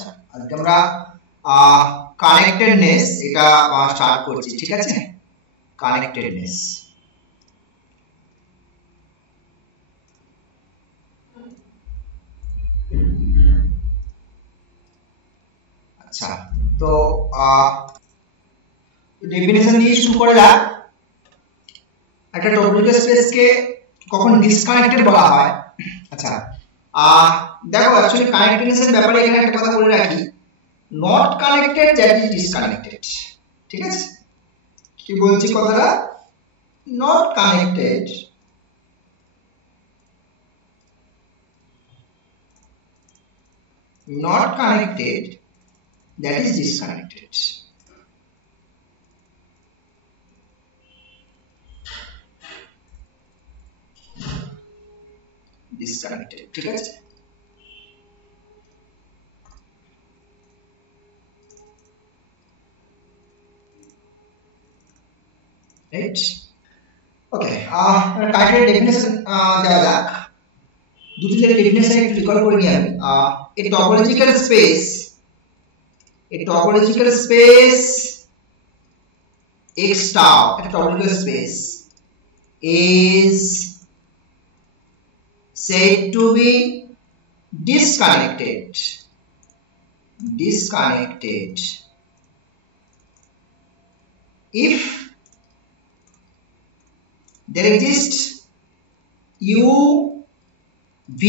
আচ্ছা আজকে আমরা কানেক্টেডনেস এটা স্টার্ট করছি, ঠিক আছে? কানেক্টেডনেস আচ্ছা, তো ডেফিনেশন দিয়ে শুরু করে যাক। একটা টপোলজিক্যাল স্পেসকে কখন ডিসকানেক্টেড বলা হয়? আচ্ছা দেখো, অ্যাকচুয়ালি কানেক্টেডনেসের ব্যাপারে এখানে একটা কথা বলে রাখি, not connected that is disconnected, ঠিক আছে? কি বলছি কথাটা? Not connected that is disconnected. Disconnected, ঠিক আছে? Right? Okay. কাইন্ডলি ডেফিনেশন দেওয়া যাক। দুটি ডেফিনেশন একটু রিকল করে নিই আমি। A topological space X tau, a topological space is said to be disconnected if there exists U V,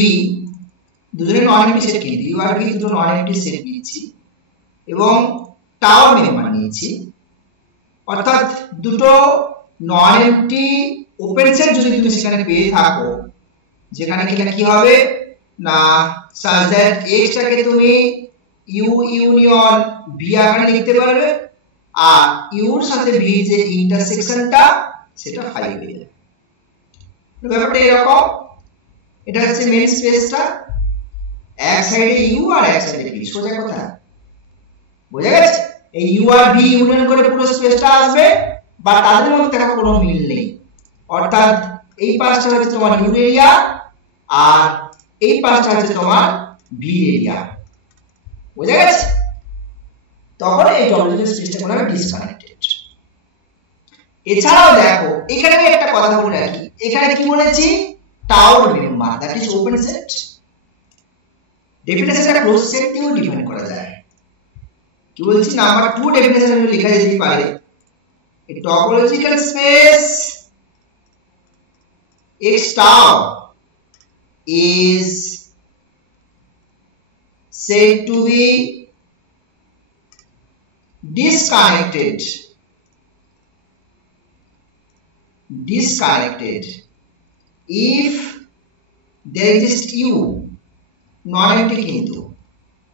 দুজনের নন এমপ্টি সেট কিন্তু U আর V দুটো নন এমপ্টি সেট নিয়েছি এবং টাও মেম্বার নিয়েছি, অর্থাৎ দুটো নন এমপ্টি ওপেন সেট যদি তুমি সেখানে পেয়ে থাকো, যেখানে কি হবে না such that x টাকে তুমি u ইউনিয়ন v আকারে লিখতে পারবে আর u এর সাথে v যে ইন্টারসেকশনটা সেটা 5 হয়ে যাবে। ব্যাপারটা এরকম, এটা হচ্ছে মেইন স্পেসটা, এক সাইডে u আর এক সাইডে v, সোজা কথা, বুঝা গেছে? এই u আর v ইউনিয়ন করে পুরো স্পেসটা আসবে, বা তাদের মধ্যে দেখো কোনো মিল নেই, অর্থাৎ এই পাশটা হচ্ছে তোমার u এরিয়া আর এই পাশটা হচ্ছে তোমার v এরিয়া, বুঝা গেছে? তখন এই টপোলজিক্যাল সিস্টেম হলো ডিসকানেক্টেড। এছাড়াও দেখো এখানে আমি একটা কথা বলে রাখি, এখানে কি বলেছি? Tau member, that is open set. ডেফিনেশনটা ক্লোজ সেট দিয়েও ডিফাইন করা যায়। কি বলছি? নাম্বার 2 ডেফিনেশন লেখা যেতে পারে, a topological space X tau is said to be disconnected if there exists U non empty কিন্তু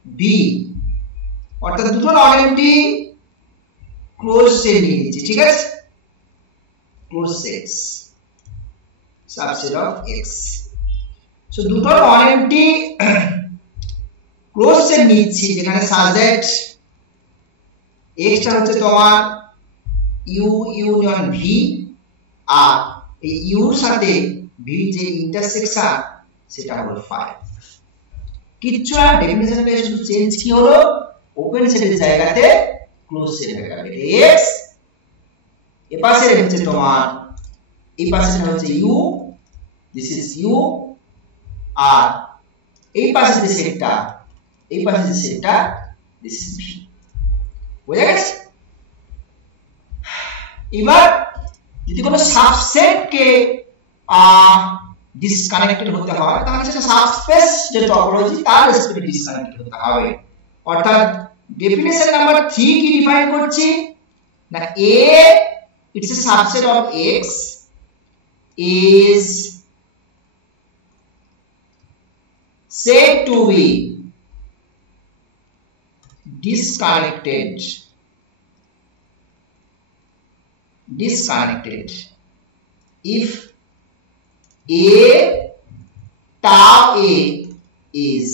B, অর্থাৎ দুটো নন এমপ্টি ক্লোজ সেট নিয়েছি, ঠিক আছে? Close sets subset of X, so দুটো নন এমপ্টি ক্লোজ সেট নিয়েছি যেখানে সাজেট x টা হচ্ছে তোমার u ইউনিয়ন v আর এই u এর সাথে v যে ইন্টারসেকশন সেটা হলো 5। কিছু আর ডেফিনিশনটা শুধু চেঞ্জ কি হলো, ওপেন সেটের জায়গাতে ক্লোজ সেট হয়ে গেল। x এই পাশে হচ্ছে তোমার, এই পাশে হচ্ছে u, দিস ইজ u, আর এই পাশে যে সেটটা, এই পাশে যে সেটটা, দিস ইজ v, বুঝা গেছে? এবার যদি কোনো সাবসেটকে ডিসকানেক্টেড হতে হয় তাহলে সেটা সাবস্পেস যে টপোলজি তার রেসপেক্টে ডিসকানেক্টেড হতে হবে। অর্থাৎ ডেফিনেশন নাম্বার 3 কি ডিফাইন করছি না, a it's a subset of x is said to be disconnected if a tau a is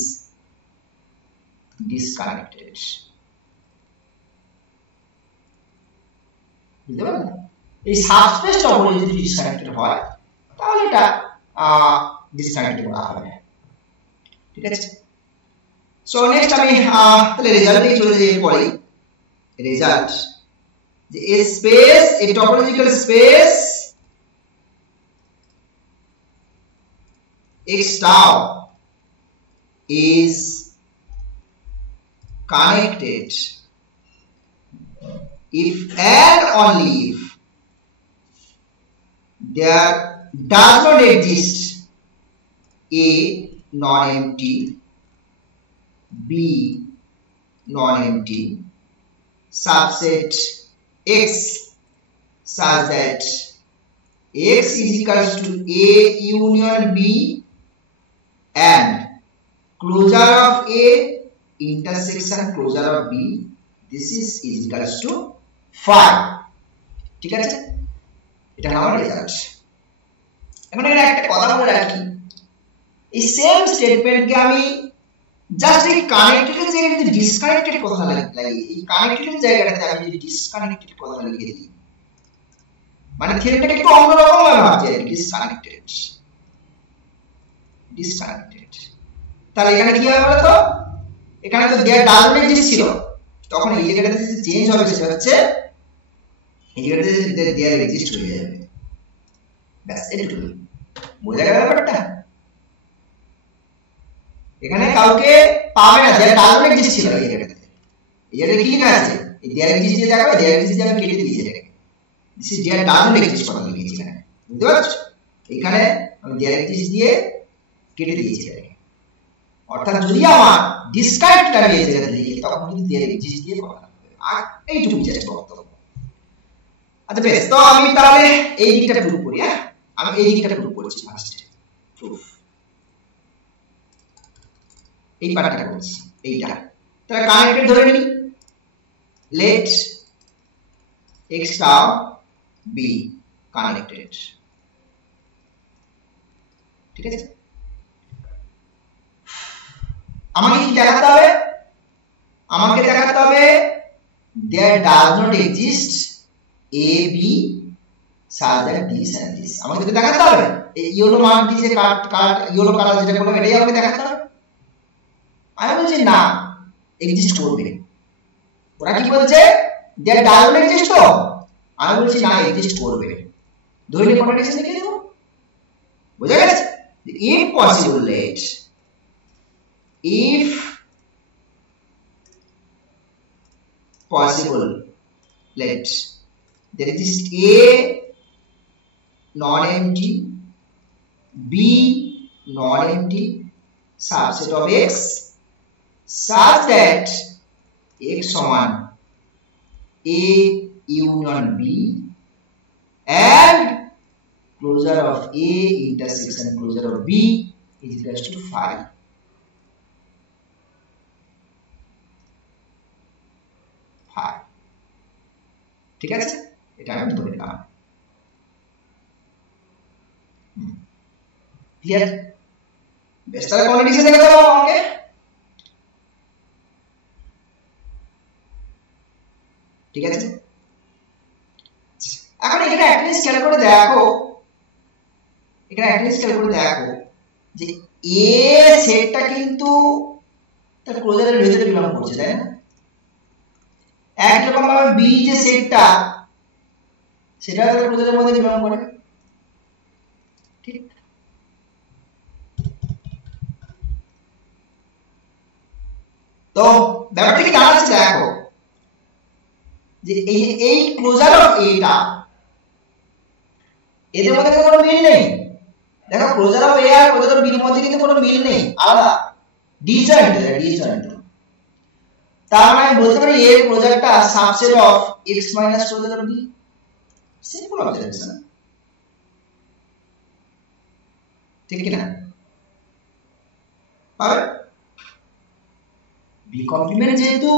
disconnected। বুঝতে পারলে? এই সাবস্পেস টপোলজি যদি ডিসকানেক্টেড হয় তাহলে এটা ডিসকানেক্টেড বলা হবে, ঠিক আছে? সো নেক্সট আমি তাহলে রেজাল্টে চলে যাই পরে রেজাল্ট যে a space a topological space x tau is connected if and only if there does not exist a non-empty b non-empty subset x such that x is equals to a union b and closure of a intersection closure of b, this is equals to 5. ঠিক আছে, এটা আমার result. এখন এখানে একটা কথা বলে রাখি, এই সেম স্টেটমেন্টকে আমি জাস্ট এই কানেক্টেড জায়গায় যদি ডিসকানেক্টেড কথা লাগিয়ে এই কানেক্টেড জায়গাটাতে আমি যদি ডিসকানেক্টেড কথা লাগিয়ে দিই, মানে থিওরিটাকে একটু অন্যরকম ভাবে ভাবছি আর ডিসকানেক্টেড তাহলে এখানে কি হবে বলতো, এখানে তো দেয়ার ডাজ নট এক্সিস্ট ছিল, তখন এই জায়গাটাতে যে চেঞ্জ হবে সেটা হচ্ছে এই জায়গাটাতে দেয়ার এক্সিস্ট হয়ে যাবে। ব্যাস এটুকুই, বোঝা গেল ব্যাপারটা? এখানে কাউকে পাবে না, দেয়ার ডাজ নট এক্সিস্ট ছিল এই জায়গাটাতে। এই জায়গাটা কি লেখা আছে, এই দেয়ার এক্সিস্ট দিয়ে দেখো, দেয়ার এক্সিস্ট দিয়ে আমি কেটে দিয়েছি এটাকে, this is there does not exist কথা লিখেছি এখানে, বুঝতে পারছো? এখানে আমি দেয়ার এক্সিস্ট দিয়ে কেটে দিয়েছি এটাকে, অর্থাৎ যদি আমার ডিসকানেক্ট আমি এই জায়গাতে লিখি তখন কিন্তু দেয়ার এক্সিস্ট দিয়ে কথা হবে। আর এইটুকু জাস্ট বক্তব্য। আচ্ছা বেশ, তো আমি তাহলে এই দিকটা প্রুফ করি। হ্যাঁ, আমি এই দিকটা প্রুফ করছি ফার্স্টে, প্রুফ এই পার্টটা করছি, এইটা তাহলে কানেক্টেড ধরে নিই, late x tau be connected, ঠিক আছে? আমাকে কি দেখাতে হবে, আমাকে দেখাতে হবে there does not exist a b such that this and this, আমাকে তো দেখাতে হবে এই ইয়েলো মান দিয়ে কাট ইয়েলো কালার যেটা বললাম এটাই আমাকে দেখাতে হবে। আমি বলছি না, এক্সিস্ট করবে। ওরা কি বলছে, দেয়ার ডাজ নট এক্সিস্ট, তো আমি বলছি না, এক্সিস্ট করবে। ধরে নিই কন্ডিশন লিখে দেব, বুঝা গেছে? If possible let, if possible let there exists a non-empty b non-empty subset of x such that x সমান a union b and closure of a intersection closure of b is equals to 5. ঠিক আছে, এটা আমি ধরে নিলাম। Clear? বেশ, তাহলে condition দেখে দাও আমাকে। ঠিক আছে, এখন এখানে অ্যাটলিস্ট খেয়াল করে দেখো, এখানে অ্যাটলিস্ট খেয়াল করে দেখো যে এ সেটটা কিন্তু তার ক্লোজারের ভিতরে বিলং করছে, তাই না? একরকম ভাবে বি যে সেটটা সেটা তার ক্লোজারের মধ্যে বিলং করে, ঠিক? তো ব্যাপারটা কি দাঁড়াচ্ছে দেখো, যে এই ক্লোজার অফ এটা এদের মধ্যে কোনো মিল নেই। দেখো ক্লোজার অফ এ আর ক্লোজার অফ বি এর মধ্যে কিন্তু কোনো মিল নেই, আলাদা, ডিসজয়েন্ট। তার মানে বলতে পারি এর ক্লোজারটা subset of x minus closure of b, simple observation, ঠিক কি না? আর বি কমপ্লিমেন্ট যেহেতু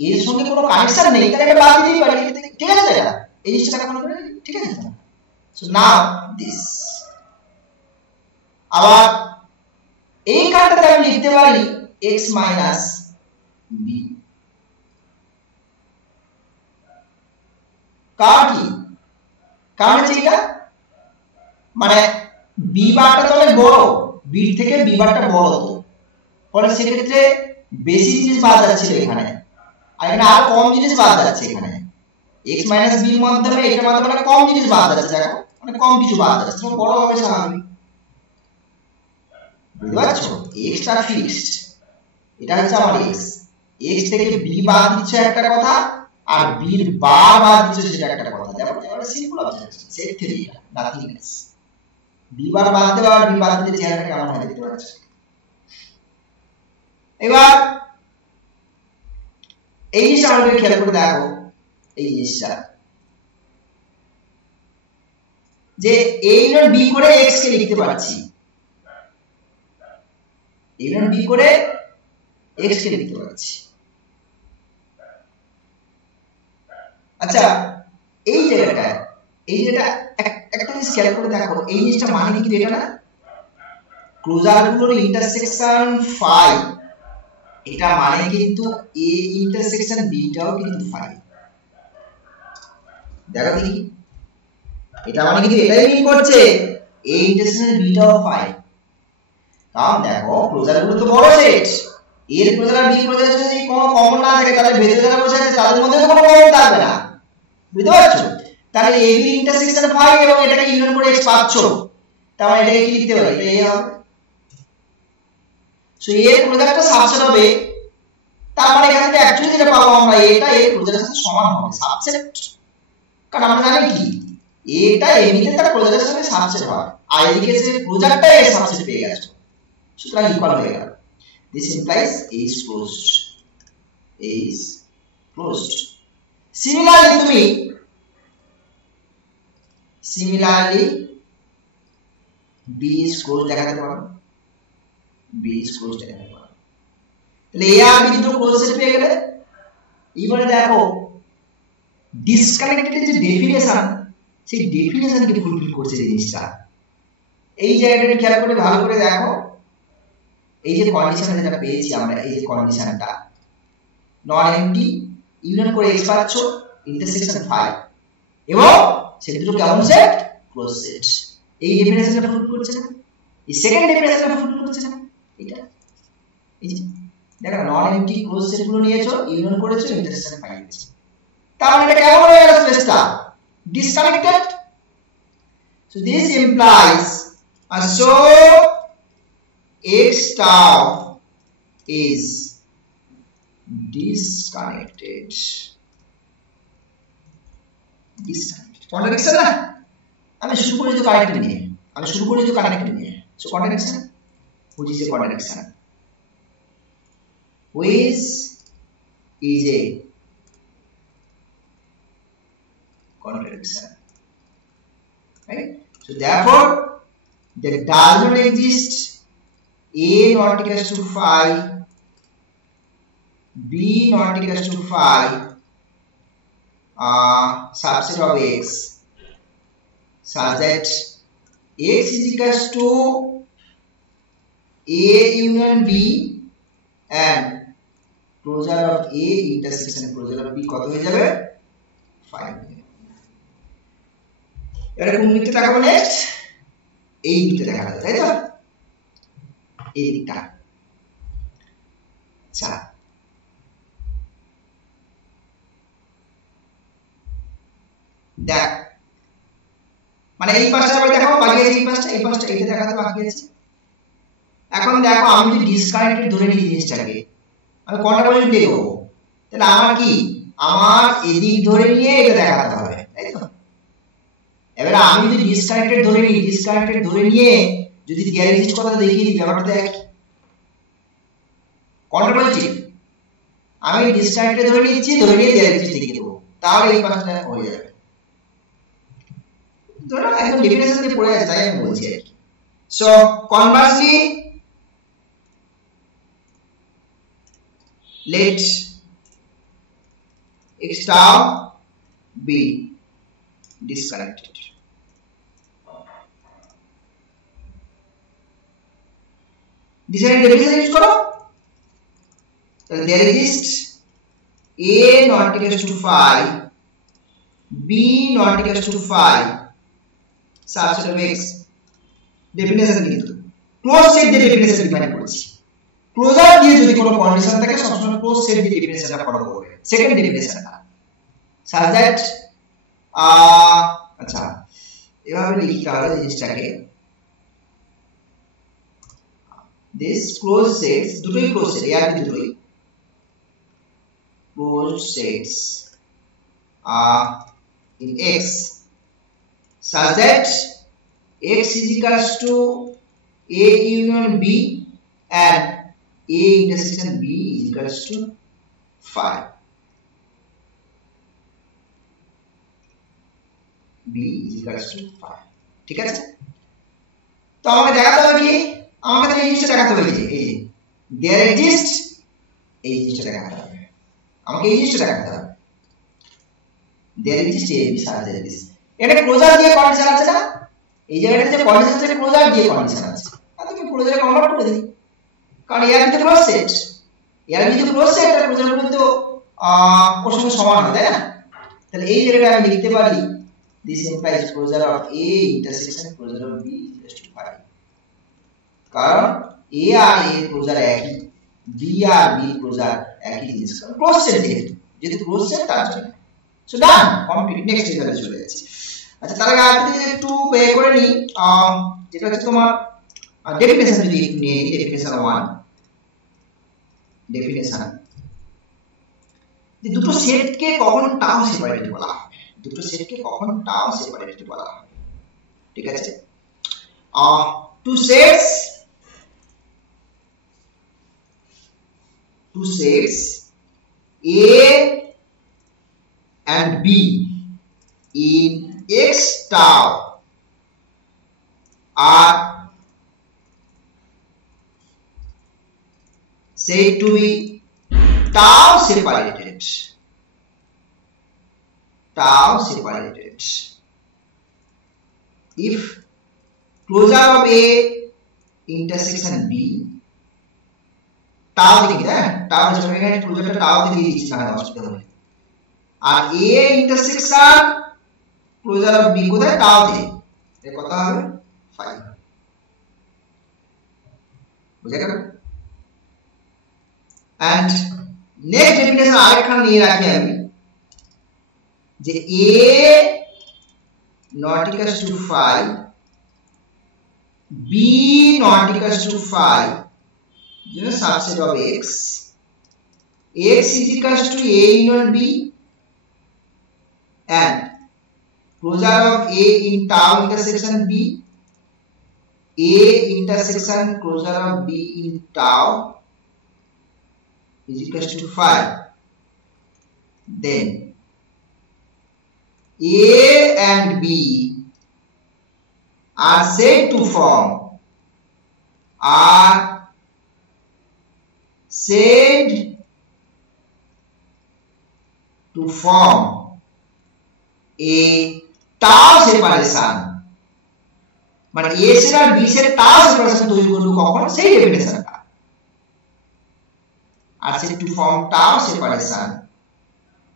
এর সঙ্গে কোনো কানেকশন নেই তাহলে এটা বাদ দিতেই পারি, ঠিক আছে? এটা এই জিনিসটা মনে করে, ঠিক আছে? সো নাও দিস, আবার এই কার্ডটাতে আমি লিখতে পারি x মাইনাস b, কারণ কি? কারণ হচ্ছে এটা মানে বি বারটা তো অনেক বড়, বি থেকে বি বারটা বড়, তো ফলে সেক্ষেত্রে বেশি জিনিস বাদ যাচ্ছে এখানে, আর এখানে আর কম জিনিস বাদ যাচ্ছে এখানে x - b এর মাধ্যমে এটার মাধ্যমে মানে কম জিনিস বাদ যাচ্ছে, দেখো মানে কম কিছু বাদ যাচ্ছে, বড় হবে স্বাভাবিক। বুঝতে পারছো? x টা ফিক্সড, এটা হচ্ছে আমার x, x থেকে b বাদ দিচ্ছে একটা কথা, আর b এর বার বাদ দিচ্ছে সেটা একটা কথা। দেখো এটা simple objection, set theory, nothing else. b বার বাদ দেওয়া আর b বাদ দিলে চেহারাটা কেমন হয় দেখতে পাচ্ছ। এবার এই জিনিসটা আমাদের খেয়াল করে দেখো, এই জিনিসটা যে a ইউনিয়ন b করে x কে লিখতে পারছি, a ইউনিয়ন b করে x কে লিখতে পারছি। আচ্ছা এই জায়গাটা একটা জিনিস খেয়াল করে দেখো, এই জিনিসটা মানে কি এটা না, ক্লোজার গুলোর ইন্টারসেকশন ফাই, এটা মানে কিন্তু a ইন্টারসেকশন b টাও কিন্তু ফাই। দেখো দেখি, এটা মানে কিন্তু এটাই মিন করছে a ইন্টারসেকশন b টাও ফাই। কারণ দেখো ক্লোজার গুলো তো বড় সেট, এর ক্লোজার আর b ক্লোজার যদি কোনো কমন না থাকে তাহলে ভেতরে যারা বসে আছে তাদের মধ্যে তো কোনো কমন থাকবে না। বুঝতে পারছো? তাহলে a b ইন্টারসেকশন ফাই এবং এটাকে ইউনিয়ন করে x পাচ্ছো, তাহলে এটাকে কি লিখতে পারি, এটা a হবে। সো এর ক্লোজারটা সাবসেট হবে, তার মানে এখান থেকে অ্যাকচুয়ালি যেটা পাবো আমরা এটা এর ক্লোজারের সাথে সমান হবে, সাবসেট। কারণ আমরা জানি কি এটা এমনিতে তার ক্লোজারের সাথে সাবসেট হয়, আর এদিকে যে ক্লোজারটা এর সাবসেট পেয়ে গেছে, সুতরাং ইকুয়াল হয়ে গেল। This implies a is closed, a is closed. Similarly b is closed দেখাতে পারো, b is closed দেখাতে পারো। তাহলে a আর b দুটো ক্লোজ সেট পেয়ে গেলে। এবারে দেখো ডিসকানেক্টেড যে ডেফিনেশন, সেই ডেফিনেশনকে ফুলফিল করছে এই জিনিসটা। এই জায়গাটা খেয়াল করে ভালো করে দেখো, এই যে কন্ডিশন যেটা পেয়েছি আমরা, এই যে কন্ডিশনটা নন এমটি ইউনিয়ন করে x পাচ্ছো ইন্টারসেকশন ফাই, এবং সেটা দুটো কেমন সেট, ক্লোজ সেট। এই ডেফিনেশনটা ফুলফিল করছে না, এই সেকেন্ড ডেফিনেশনটা ফুলফিল করছে না, এটা এই যে দেখো নন এমটি ক্লোজ সেট গুলো নিয়েছো, ইউনিয়ন করেছো, ইন্টারসেকশন ফাই দিয়েছো, তাহলে এটা কেমন হয়ে গেল স্পেসটা, disconnected. So this implies so x tau is disconnected. Contradiction না, আমি শুরু করেছি তো কানেক্টেড নিয়ে, so contradiction, which is a contradiction, which is a contradiction, right? So therefore there does not exist a not equals to phi, b not equals to phi subset of x such that x is equals to a union b and closure of a intersection closure of b কত হয়ে যাবে, 5। এবারে কোন দিকটা দেখাবো next, এই দিকটা দেখাবো, তাই তো, এই দিকটা। আচ্ছা দেখ, মানে এই পাশটা আবার দেখাবো, বাকি আছে এই পাশটা এইটা দেখাতে বাকি আছে। এখন দেখো আমি যদি ডিসকানেক্টেড ধরে নিই জিনিসটাকে, আমি কোনটা পর্যন্ত দেব, তাহলে আমার কি, আমার এদিক ধরে নিয়ে এটা দেখাতে হবে, তাই তো। এবারে আমি যদি ডিসকানেক্টেড ধরে নিয়ে যদি গ্যারেন্টিড কথা দেখিয়ে দিই, ব্যাপারটা দেখ কোনটা বলছি, আমি ডিসকানেক্টেড ধরে নিয়ে গ্যারেন্টিড দেখিয়ে দেবো, তাহলে এই পাশটা হয়ে যাবে। ধরো একদম ডেফিনেশন দিয়ে পড়ে আছে তাই আমি বলছি আর কি। So conversely let x tau be disconnected. Disconnect definition use karo, there exists a not equals to phi, b not equals to phi subset of x, definition কিন্তু ক্লোজ সেট দিয়ে ডেফিনেশন ডিফাইন করেছি। Closure দিয়ে যদি কোনো condition থাকে সবসময় close set দিয়ে ডেফিনেশনটা follow করবে সেকেন্ড ডেফিনেশনটা such that আচ্ছা এভাবে লিখি তাহলে জিনিসটাকে this closed sets দুটোই ক্লোজ সেট এর দুটোই closed sets in X such that X is equals to A union B and A intersection B is equals to 5. B is equals to 5. ঠিক আছে তো আমাকে দেখাতে হবে কি আমাকে তো এই জিনিসটা দেখাতে হবে যে এই there exists এই জিনিসটা দেখাতে হবে আমাকে এই জিনিসটা দেখাতে হবে there exists a b such that this এটা ক্লোজার দিয়ে কন্ডিশন আছে না এই জায়গাটাতে যে কন্ডিশন আছে ক্লোজার দিয়ে কন্ডিশন আছে তাহলে তুমি ক্লোজারে কনভার্ট করে দিই কারণ এর ভিতরে ক্লোজ সেট এর ভিতরে ক্লোজ সেট আর ক্লোজার মধ্যে তো ওর সঙ্গে সমান হয় তাই না তাহলে এই জায়গাটা আমি লিখতে পারি this implies closure of A intersection closure of B is equal to 5 কারণ A আর A ক্লোজার একই B আর B ক্লোজার একই জিনিস ক্লোজ সেট যেহেতু ক্লোজ সেট তার জন্য সো ডান কমপ্লিট নেক্সট রেজাল্টে চলে যাচ্ছি আচ্ছা তার আগে আরেকটা একটু পে করে নি যেটা হচ্ছে তোমার ডেফিনেশন যদি একটু নিয়ে নিই ডেফিনেশন 1 ডেফিনেশন যে দুটো সেটকে কখন টাও সেপারেটেড বলা হয় দুটো সেটকে কখন টাও সেপারেটেড বলা হয় ঠিক আছে two sets A and B in X tau are said to be tau separated if closure of A intersection B tau দেখি হ্যাঁ tau যখন এখানে ক্লোজারটা tau দিয়ে দিচ্ছি তাহলে অসুবিধা হবে আর A intersection closure of B কোথায় tau দিয়ে এর কথা হবে 5 বুঝা গেল and next definition আরেকখানে নিয়ে রাখি আমি যে A not equals to 5 B not equals to 5 you know subset of X is equals to A union B and closure of A in tau intersection B A intersection closure of B in tau is equals to 5 then A and B are said to form a tau separation মানে A set আর B set tau separation তৈরি করবে কখন সেই ডেফিনেশনটা are said to form tau separation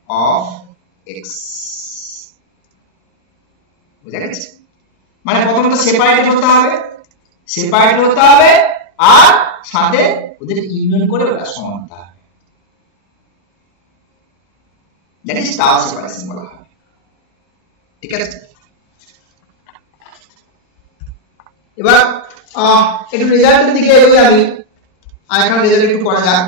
of X বুঝা গেছে মানে প্রথমত সেপারেটেড হতে হবে আর সাথে ওদের ইউনিয়ন করে ওটা সমান হতে হবে দ্যাট ইজ tau সেপারেশন বলা হয় ঠিক আছে এবার একটু রেজাল্টের দিকে এগোই আমি আর এখন রেজাল্ট একটু করা যাক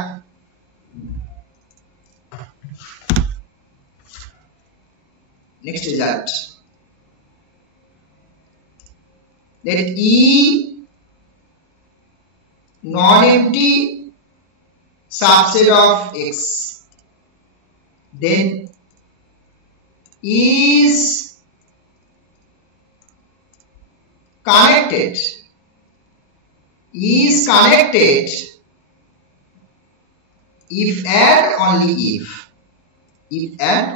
next result that E non-empty subset of X then is connected if and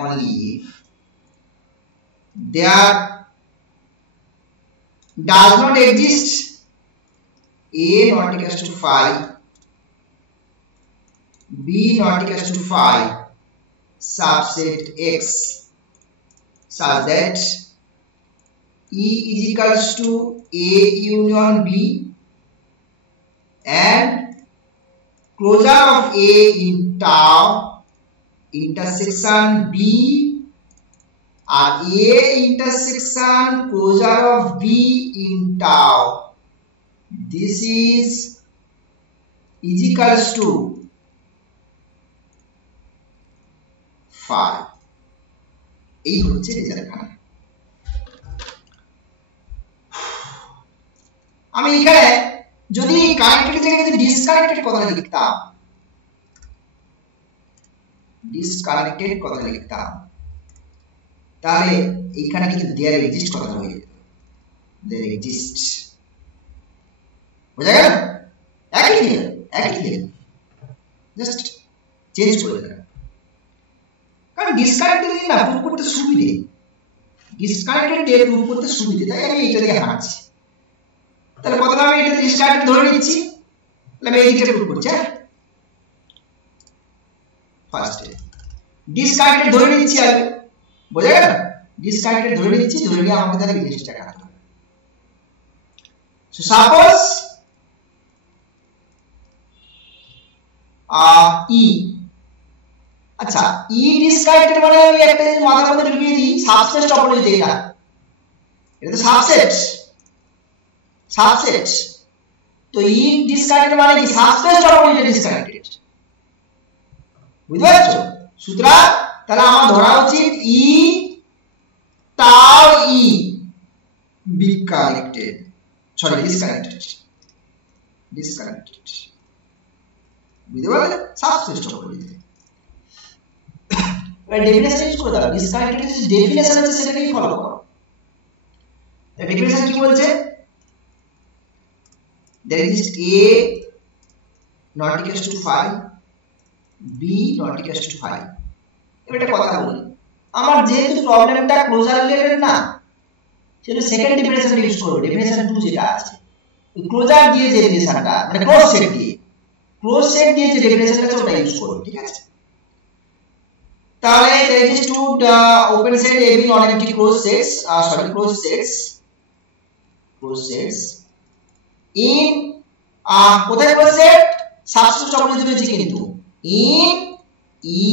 only if there does not exist A not equals to 5 B not equals to 5 subset X such that E is equals to A union B and closure of A in tau intersection B আর A intersection closure of B in tau, this is equals to 5. এই হচ্ছে রেজাল্টখানা। আমি এখানে যদি connected থেকে যদি disconnected কথা লিখতাম, ডিসকানেক্টেড কথা লিখতাম, তাহলে এইখানে কিন্তু দেয়ার এক্সিস্ট কথা হয়ে যেত, দেয়ার এক্সিস্ট, বুঝা গেল? একই দিয়ে জাস্ট চেঞ্জ করে দেন, কারণ ডিসকানেক্টেড না প্রুফ করতে সুবিধে, ডিসকানেক্টেড দিয়ে প্রুফ করতে সুবিধে, তাই আমি এইটা দিয়ে হাঁটছি। তাহলে প্রথমে আমি এটা ডিসকানেক্টেড ধরে নিচ্ছি, তাহলে আমি এই দিকটা প্রুফ করছি। ফার্স্ট ডিসকানেক্টেড ধরে নিচ্ছি আগে, বুঝা গেল? ডিসকানেক্টেড ধরে নিচ্ছি, ধরে নিয়ে আমাকে তাহলে জিনিসটা কাটতে হবে। সো সাপোজ ই, আচ্ছা ই ডিসকানেক্টেড মানে আমি একটা জিনিস মাথার মধ্যে ঢুকিয়ে দিই, সাবসেট টপোলজি, এটা তো সাবসেট, সাবসেট, তো ই ডিসকানেক্টেড মানে কি সাবসেট টপোলজি ডিসকানেক্টেড, বুঝতে পারছো? সুতরাং তাহলে আমার ধরা উচিত ই tau e be connected, sorry disconnected, বুঝতে পারলে? সাবসেট টপোলজি ডেফিনেশন ইউজ করে দাও, ডিসকানেক্টেড যে ডেফিনেশন আছে সেটাকেই ফলো করো। the definition কি বলছে? there is a not equals to 5, b not equals to 5। এটা কথা বলি, আমার যেহেতু প্রবলেমটা ক্লোজার রিলেটেড না, সেটা সেকেন্ড ডেফিনেশন ইউজ করব, ডেফিনেশন 2 যেটা আছে ওই ক্লোজার দিয়ে যে ডেফিনেশনটা মানে ক্লোজ সেট দিয়ে যে ডেফিনেশনটা আছে ওটা ইউজ করব, ঠিক আছে? তাহলে there is two open set AB non-empty closed sets, closed sets in কোথায় closed set? সাবসেট টপোলজি রয়েছে কিন্তু in E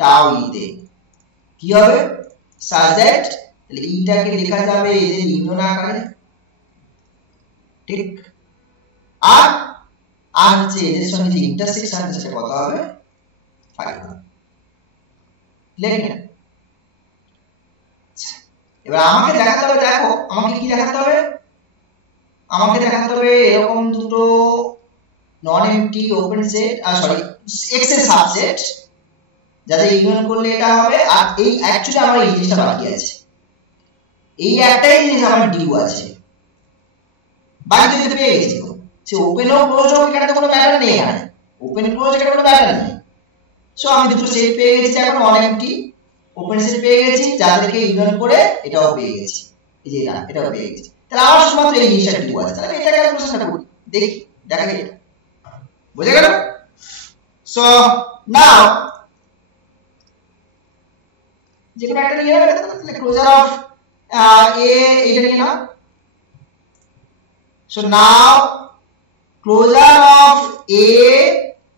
tau E তে কি হবে? such that তাহলে ইটাকে লেখা যাবে এদের ইউনিয়ন আকারে, ঠিক? আর হচ্ছে এদের সঙ্গে যে ইন্টারসেকশন সেটা কত হবে? 5 হবে। এবার আমাকে দেখাতে হবে, দেখো আমাকে কি দেখাতে হবে? আমাকে দেখাতে হবে এরকম দুটো নন MT open set, sorry x এর সাবসেট যাতে ইউনিয়ন করলে এটা হবে। আর এই অ্যাকচুয়ালি আমার এই জিনিসটা বাকি আছে, এই একটাই জিনিস আমার ডিউ আছে, বাকি যদি পেয়ে গেছি তো সে ওপেন হোক ক্লোজ হোক এখানে তো কোনো ম্যাটার নেই, এখানে ওপেন ক্লোজ এখানে কোনো ম্যাটার নেই। সো আমি দুটো সেট পেয়ে গেছি, এখন নন এমটি ওপেন সেট পেয়ে গেছি যাদেরকে ইউনিয়ন করে এটাও পেয়ে গেছি, এই যে এটাও পেয়ে গেছি। তাহলে আমার শুধুমাত্র এই জিনিসটা ডিউ আছে, তাহলে এটাকে আমি প্রশ্নটা করি, দেখি দেখা যায় এটা, বুঝে গেল? সো নাও যে কোনো একটা নিয়ে নেবে, তাহলে ক্লোজার অফ A এটা নিয়ে নাও। So now closure of A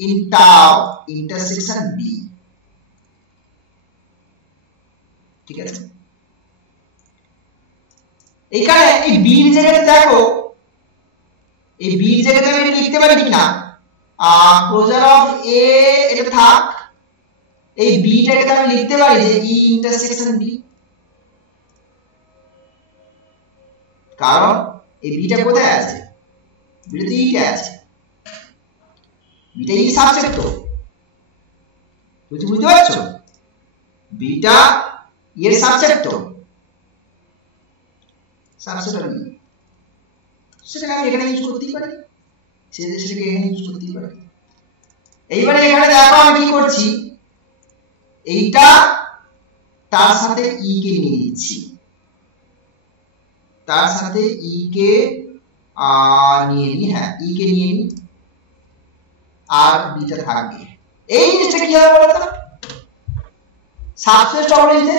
in tau intersection B, ঠিক আছে? এখানে এই B এর জায়গাতে দেখো, এই B এর জায়গাতে আমি লিখতে পারি কিনা ক্লোজার অফ A, এটা থাক, এই B টাকে আমি লিখতে পারি যে E intersection B, কারণ এই B টা কোথায় আছে? B টা তো E তে আছে, B টা E সাবসেট, তো বুঝতে পারছো? B টা E এর সাবসেট, তো সাবসেট আর E, সেটাকে আমি এখানে ইউজ করতেই পারি, সেটাকে এখানে ইউজ করতেই পারি। এইবারে এখানে দেখো আমি কি করছি, এইটা তার সাথে E কে নিয়ে নিচ্ছি, তার সাথে E কে নিয়ে নি, হ্যাঁ E কে নিয়ে নি, আর B টা থাকবে। এই জিনিসটা কি হবে বলতো? সাবসেট টপোলজিতে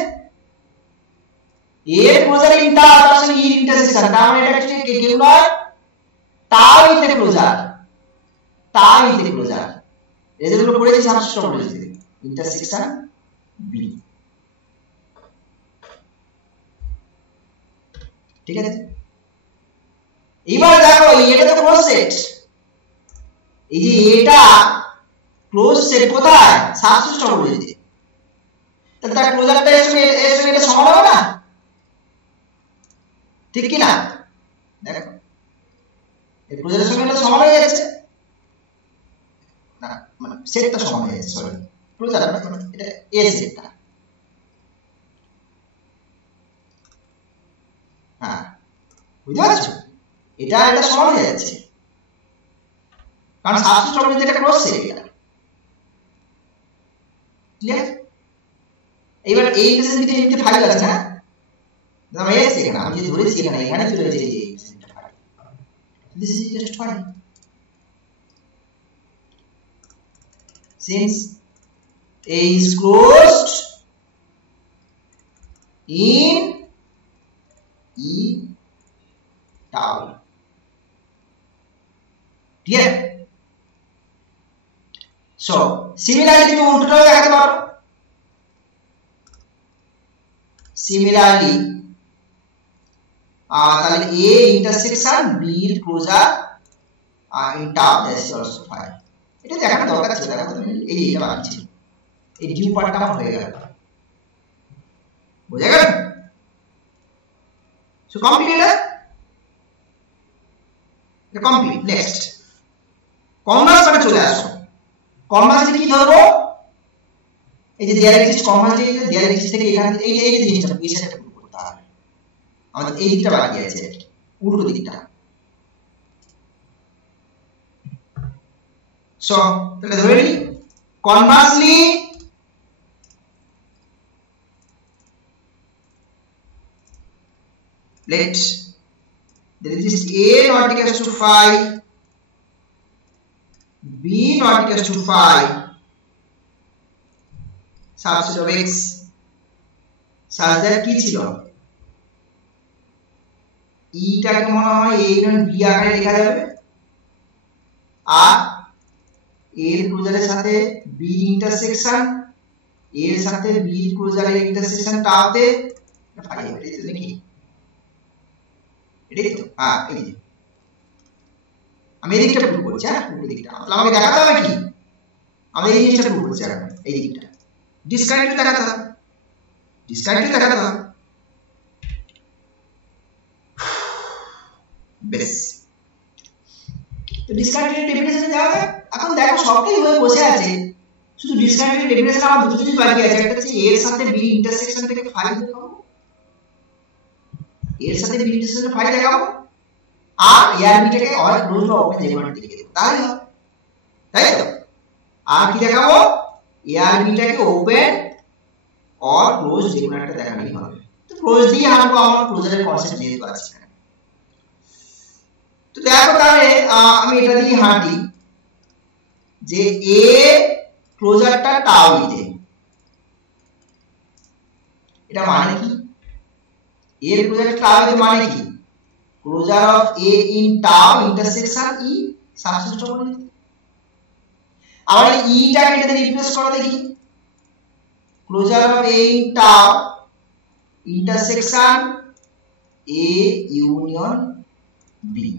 এর ক্লোজার ইন tau তার সঙ্গে E ইন্টারসেকশন, তার মানে এটা কি কেউ নয়, tau তে ক্লোজার, টাও ইতে ক্লোজার রেজাল্ট করেছি সাবস্টেন্স টপোলজিতে ইন্টারসেকশন বি ঠিক আছে এবার দেখো এটা তো ক্লোজ সেট এই যে এটা ক্লোজ সেট কোথায় সাবস্টেন্স টপোলজিতে তাহলে তার ক্লোজারটা এর সঙ্গে এটা সমান হবে না ঠিক কি না দেখো এই ক্লোজারের সঙ্গে এটা সমান হয়ে যাচ্ছে না মানে সেটটা সমান হয়ে যাচ্ছে সরি ক্লোজার মানে এটা এ সেটটা হ্যাঁ বুঝতে পারছো এটা এটা সমান হয়ে যাচ্ছে কারণ সাবস্টেন্স টপোলজিতে এটা ক্লোজ সেট এটা ক্লিয়ার এবার এই ইকুয়েশন ভিতরে এমনি ফাইল আছে না আমরা এসে এখানে আমি যদি ধরেছি এখানে চলে যাই এই ইকুয়েশনটা file this is just fine since A is closed in E tau clear so similarly তুমি উল্টোটাও দেখাতে পারো similarly তাহলে A intersection B এর closure in tau that is also fine এটা দেখানো দরকার ছিল দেখো তুমি এই এটা বাকি ছিল এই ডিউ পার্টটা আমার হয়ে গেল বুঝা গেল সো কমপ্লিট এটা কমপ্লিট নেক্সট কনভার্স মানে চলে আসো কনভার্স কি ধরবো এই যে there exist converse there exist থেকে এখানে এই যে জিনিসটা এই সেটটা পুরো করতে হবে আমাদের এই দিকটা বাকি আছে উল্টো দিকটা সো তাহলে ধরে নিই conversely let there is A not equals to phi B not equals to phi subset of x such that কি ছিল e টাকে মনে হয় a ইউনিয়ন b আকারে লেখা যাবে আর এর ক্লোজারের সাথে b ইন্টারসেকশন এর সাথে b ক্লোজারের ইন্টারসেকশন টাতে phi হবে এটা নাকি এটাই তো হ্যাঁ এই যে আমি এই দিকটা প্রুভ করছি হ্যাঁ পুরো দিকটা তাহলে আমাকে দেখাতে হবে কি আমি এই জিনিসটা প্রুভ করছি এখন এই দিকটা ডিসকানেক্ট দেখাতে হবে বেশ তো ডিসকানেক্টেড ডেফিনিশন দেওয়া যায় এখন দেখো সবটাই হয়ে বসে আছে শুধু ডিসকানেক্টেড ডেফিনিশন আমার দুটো জিনিস বাকি আছে একটা হচ্ছে এর সাথে বি ইন্টারসেকশন থেকে ফাই দেখাবো এর সাথে বি ইন্টারসেকশন ফাই দেখাবো আর এআর বিটাকে অর ক্লোজ বা ওপেন যে কোনো দিকে দেব তাহলে হবে তাই তো আর কি দেখাবো এআর বিটাকে ওপেন অর ক্লোজ যে কোনো একটা দেখালেই হবে তো ক্লোজ দিয়ে হাঁটবো আমার ক্লোজারের কনসেপ্ট যেহেতু আছে তো দেখো তাহলে আমি এটা দিয়ে হাঁটি যে এ ক্লোজারটা টাও ইতে এটা মানে কি এ ক্লোজারটা টাও ইতে মানে কি closure of A in tau intersection E subspace topology আবার ই টাকে এটাতে রিপ্লেস করো দেখি closure of A in tau intersection A union B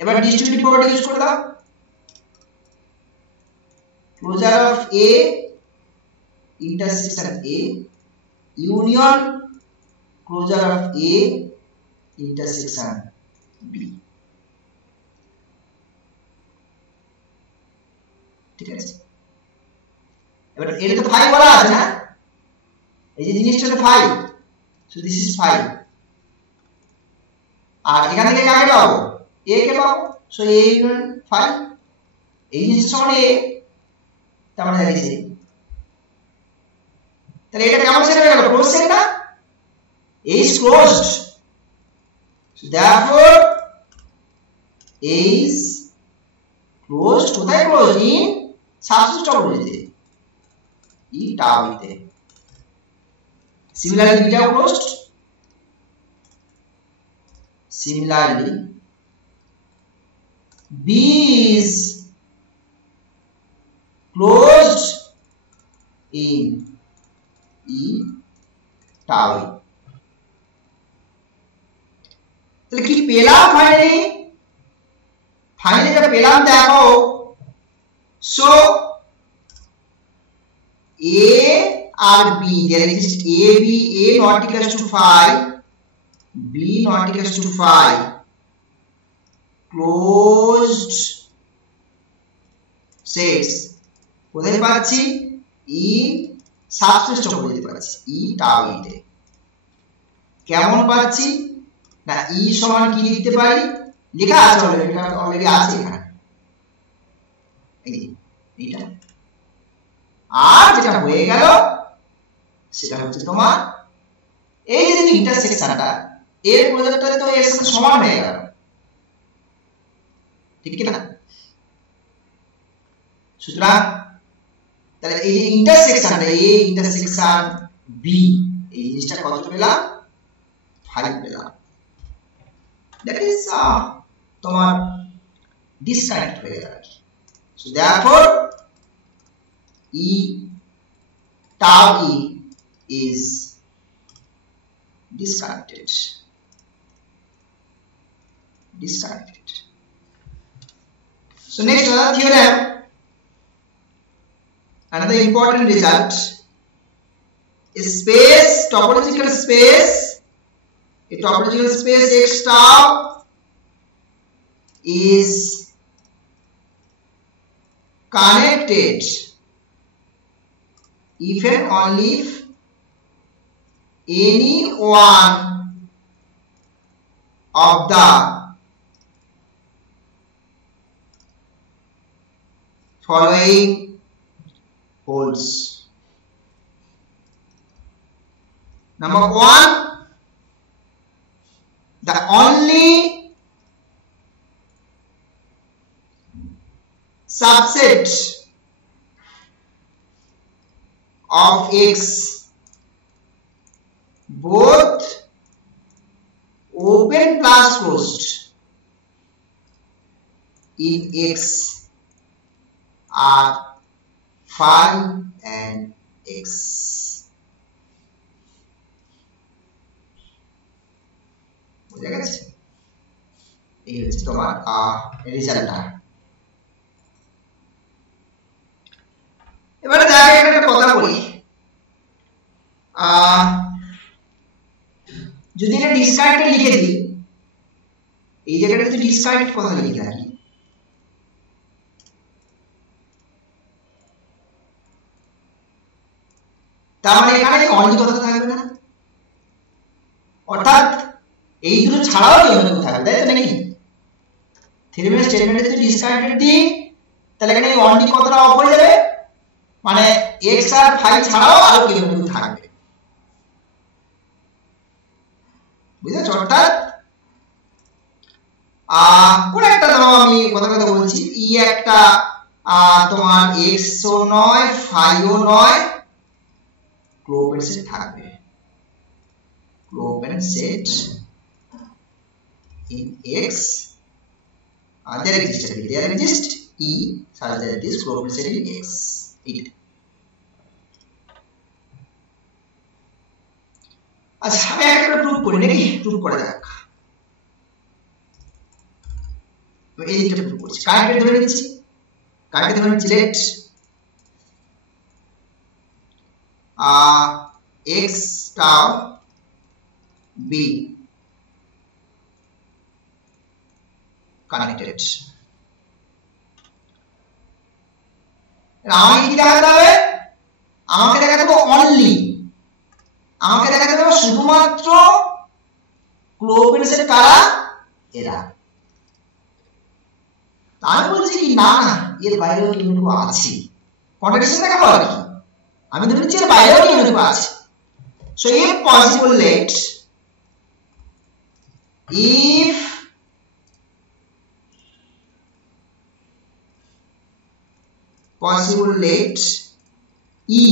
এবার ডিস্ট্রিবিউটিভ প্রপার্টি ইউজ করে দাও closure of A intersection A union closure of A intersection B ঠিক আছে এবার এটা তো ফাই বলা আছে না এই যে জিনিসটা তো phi so this is phi আর এখান থেকে কাকে পাবো a কে পাবো সো a ইউনিয়ন ফাই এই জিনিসটা সমান a তার মানে দেখাইছে তাহলে এটা কেমন সেট হয়ে গেল ক্লোজ সেট না a is closed so therefore a is closed কোথায় closed in সাবস্টেন্স টপোলজিতে e tau তে similarly beta closed B is closed in E tau E. তাহলে কি পেলাম ফাইনালি যেটা পেলাম দেখো সো A আর B there exists A not equals to 5 B not equals to 5 closed sets কোথায় পাচ্ছি E সাবস্ক্রিপ্ট করে দিতে পাচ্ছি E tau E তে কেমন পাচ্ছি না E সমান কি লিখতে পারি লেখা আছে অলরেডি আছে এখানে এইটা আর যেটা হয়ে গেল সেটা হচ্ছে তোমার এই যে ইন্টারসেকশনটা এর প্রজেক্টটা তো এর সাথে সমান হয়ে গেল ঠিক কি না সুতরাং তাহলে এই যে ইন্টারসেকশনটা A ইন্টারসেকশন B এই জিনিসটা কত পেলাম 5 পেলাম that is তোমার ডিসকানেক্ট হয়ে গেল so therefore E tau E is disconnected. So next another theorem, another important result is space, topological space, a topological space X tau is connected if and only if any one of the following holds. Number 1, the only subset of X both open plus closed in X are phi and X. বুঝা গেছে এই হচ্ছে তোমার রেজাল্টটা এবারে দেখো একটা কথা বলি যদি এটা ডিসকানেক্টেড লিখে দিই এই জায়গাটাতে ডিসকানেক্টেড কথা লিখে রাখি তার মানে এখানে অনলি কথা থাকবে না অর্থাৎ এই দুটো ছাড়াও অন্য থাকবে তাই তো নাকি থিওরেমের স্টেটমেন্টে যদি ডিসকানেক্টেড দিই তাহলে এখানে অনলি কথাটা অফ হয়ে যাবে মানে x আর phi ছাড়াও আরো কি অন্য থাকবে বুঝেছো অর্থাৎ কোন একটা ধরো আমি কথা বলছি ই একটা তোমার x ও নয় phi ও নয় ক্লোপেন সেট থাকবে ক্লোপেন set in X there exists E such that this clopen set in X আচ্ছা আমি একটা প্রুফ করি নাকি প্রুফ করা যাক এইটা প্রুফ করছি কারেন্ট ধরে নিচ্ছি late X tau B connected আমাকে কি দেখাতে হবে আমাকে দেখাতে হবে অনলি আমাকে দেখাতে হবে শুধুমাত্র ক্লোপেন সেট কারা এরা আমি বলছি কি না না এর বাইরেও কিন্তু আছে কন্ট্রাডিকশন দেখাবো আর কি আমি ধরে নিচ্ছি এর বাইরেও কিন্তু আছে so if possible let if possible let E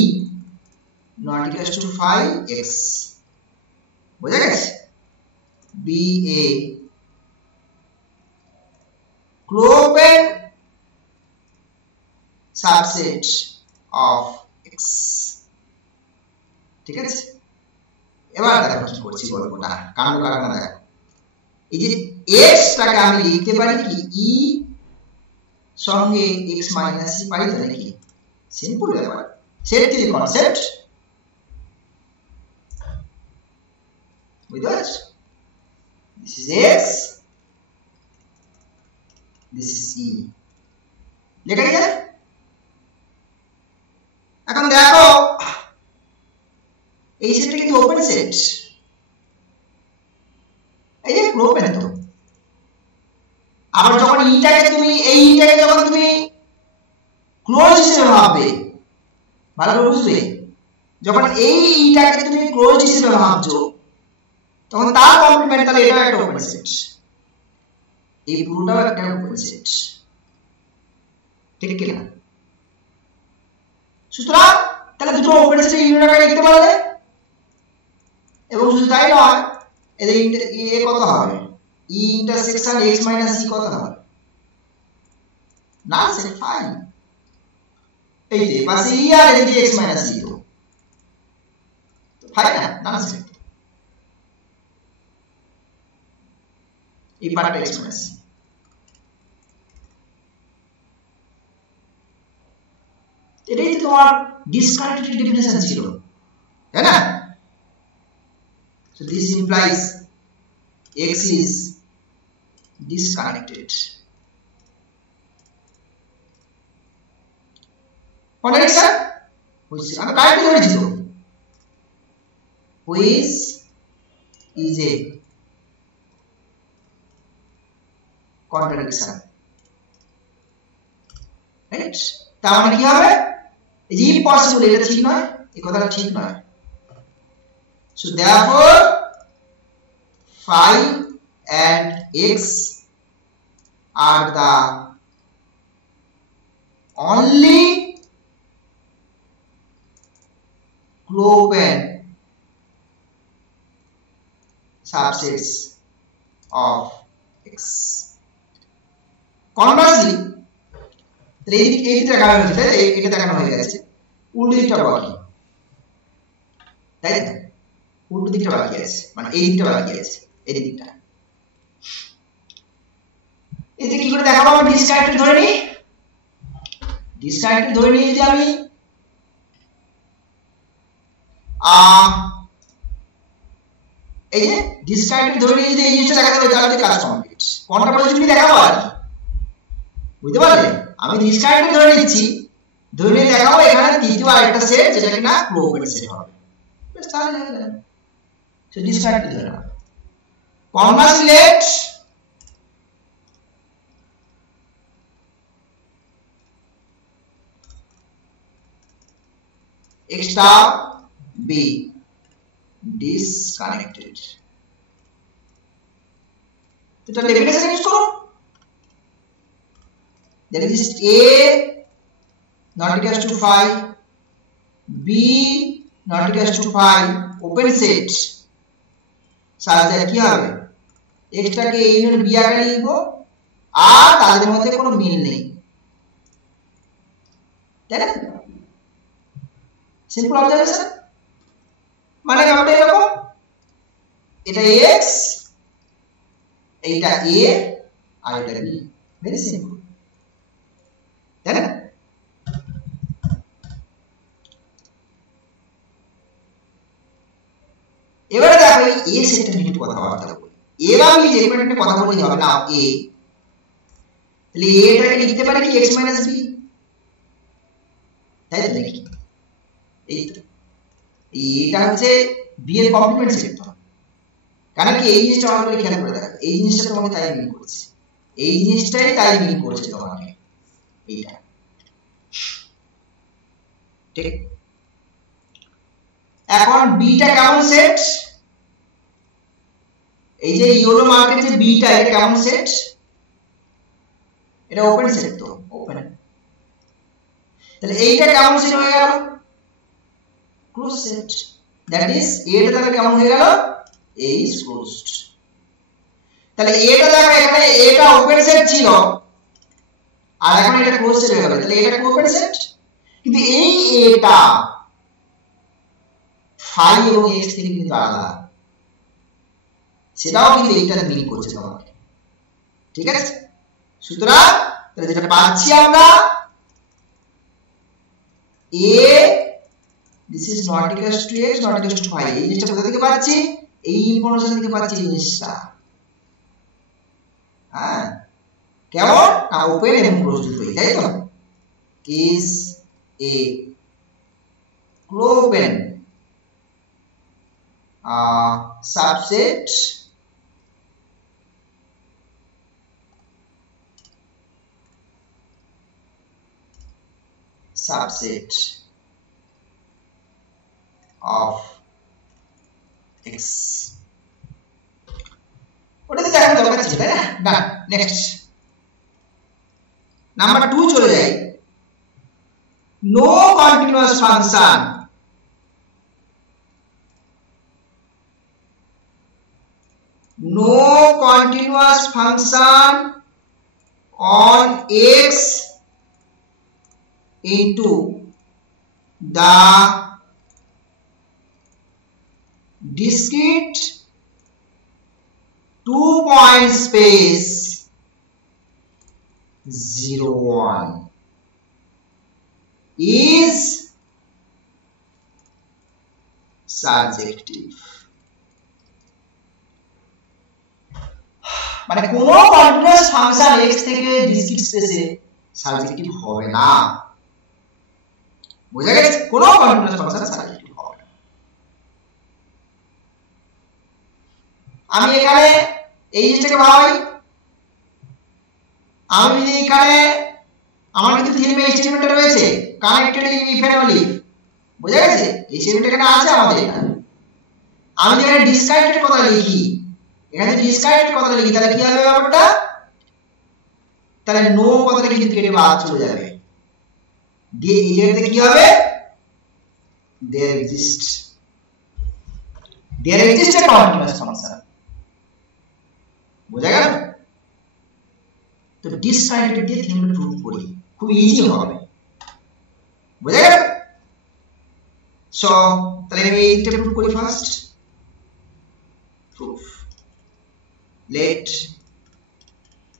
not equals to phi X বুঝা গেছে B A clopen subset of x. ঠিক আছে, এবার দেখো কি করছি গল্পটা, কাণ্ড কারখানা দেখো। এই যে এক্স টাকে আমি লিখতে পারি কি ই সঙ্গে এক্স মাইনাস সি পাই তো নাকি? সিম্পল ব্যাপার, সেট থিওরি কনসেপ্ট, বুঝতে পারছো? This is x, this is e, লেখা গেছে। এখন দেখো এই সেটটা কিন্তু ওপেন সেট, এই যে ওপেন তো। আবার যখন ইটাকে তুমি এই ইটাকে যখন তুমি ক্লোজ হিসেবে ভাববে, ভালো করে বুঝবে, যখন এই ইটাকে তুমি ক্লোজ হিসেবে ভাবছো তখন তার কমপ্লিমেন্ট তাহলে এটা একটা ওপেন সেট, এই পুরোটাও একটা ওপেন সেট, ঠিক কি না? সুতরাং তাহলে দুটো ওপেন সেট ইউনিট আকারে লিখতে পারলে, এবং শুধু তাই নয়, এদের এ কত হবে, ই ইন্টারসেকশন x মাইনাস ই কত হবে, না সেট ফাইন। এই যে পাশে ই আর এদিকে x মাইনাস ই তো ফাইন না, না সেট এই পার্টটা x মাইনাস ই। এটাই তোমার ডিসকানেক্টেড ডেফিনিশন ছিল, তাই না? So this implies x is disconnected. Contradiction? Which আমি কারেক্টলি ধরেছি তো, which is a contradiction, right? তার মানে কি হবে, এই যে impossible এটা ঠিক নয়, এই কথাটা ঠিক নয়। So therefore phi and x are the only Klopen subsets of x. Conversely, এই দিকটা দেখানো হয়েছে, এটা দেখানো হয়ে গেছে, উল্টো দিকটা বাকি, তাই না? উল্টো দিকটা বাকি আছে, মানে এই দিকটা বাকি আছে, এই দিকটা। এই যে কি করে দেখাবো, আমরা ডিসকানেক্টেড ধরে নিই, ডিসকানেক্টেড ধরে নিই যে আমি এই যে ডিসকানেক্টেড ধরে নিই যে এই জিনিসটা দেখাতে হবে, তাহলে কাজ কমপ্লিট। কোনটা পজিটিভ দেখাবো আর কি, বুঝতে পারলে? আমি ডিসকানেক্টেড ধরে নিচ্ছি, ধরে নিয়ে দেখাবো এখানে তৃতীয় আরেকটা সেট যেটা কিনা ক্লোপেন সেট হবে, বেশ তাহলে হয়ে গেল। So disconnect ধরে নাও। Conversely let x star be disconnected. তো এটা ডেফিনেশন ইউজ করো, that is a not equals to phi, b not equals to phi, open set such that কি হবে, x টাকে a ইউনিট b আকারে লিখবো, আর তাদের মধ্যে কোনো মিল নেই, তাই না? সিম্পল অবজারভেশন, মানে ব্যাপারটা এরকম, এটা x, এইটা a আর এটা b, ভেরি সিম্পল, তাই না? এবারে দেখো এই a সেটটা নিয়ে কথাবার্তা বলি, a বা b যে কোনো একটা কথা বলি হবে না, a, তাহলে a টাকে লিখতে পারি কি x মাইনাস b, তাই তো নাকি? এই তো এটা হচ্ছে b এর কমপ্লিমেন্ট সেট, কারণ কি এই জিনিসটা আমাদের খেয়াল করে দেখো, এই জিনিসটা তোমাকে তাই মিন করছে, এই জিনিসটাই তাই মিন করছে তোমাকে, এইটা ঠিক। এখন b টা কেমন সেট, এই যে ইউরো মার্কেট যে b টা এটা কেমন সেট, এটা ওপেন সেট তো, ওপেন, তাহলে এইটা কেমন সেট হয়ে গেল, ক্লোজ সেট, দ্যাট ইজ এটা তাহলে কেমন হয়ে গেল, a is closed। তাহলে এটা দেখো এখানে এটা ওপেন সেট ছিল, আর এখন এটা ক্লোজ সেট হয়ে গেল, তাহলে এটা কি ওপেন সেট, কিন্তু এই এটা ফাই এবং এক্স থেকে কিন্তু আলাদা, সেটাও কিন্তু এইটা মিন করছে তোমাকে, ঠিক আছে। সুতরাং তাহলে যেটা পাচ্ছি আমরা a this is not equals to x not equals to y, এই জিনিসটা কোথা থেকে পাচ্ছি, এই ইনফরমেশন থেকে পাচ্ছি এই জিনিসটা। হ্যাঁ কেমন না ওপেন এবং ক্লোজ দুটোই, তাই তো, is a open subset of x, ওটাতে দেখা দরকার ছিল, তাই না? না, নেক্সট নাম্বার 2 চলে যাই। No continuous function on x into the discrete 2-point space 0, 1 is surjective, মানে কোন কন্টিনিউয়াস ফাংশন x থেকে ডিসক্রিট স্পেসে সার্জেক্টিভ হবে না, বুঝা গেছে? কোন কন্টিনিউয়াস ফাংশন সার্জেক্টিভ হবে না। আমি এখানে এই জিনিসটাকে ভাবাই, আমি যদি এখানে আমার কিন্তু থিওরেম স্টেটমেন্ট রয়েছে কানেক্টেড ইফ এন্ড অনলি, বুঝা গেছে? এই স্টেটমেন্ট এখানে আছে আমাদের এখানে। আমি যদি এখানে ডিসকানেক্টেড কথা লিখি, এখানে ডিসকানেক্টেড কথা লিখি, তাহলে কি হবে ব্যাপারটা, তাহলে নো কথাটা কিন্তু কেটে বাদ চলে যাবে, দিয়ে এই জায়গাতে কি হবে, there exists a continuous function, বুঝা গেল? তো ডিসকানেক্টেড দিয়ে থিওরেমটা প্রুফ করি, খুব ইজি হবে, বুঝা গেল? সো তাহলে আমি এইটা প্রুফ করি first. Proof let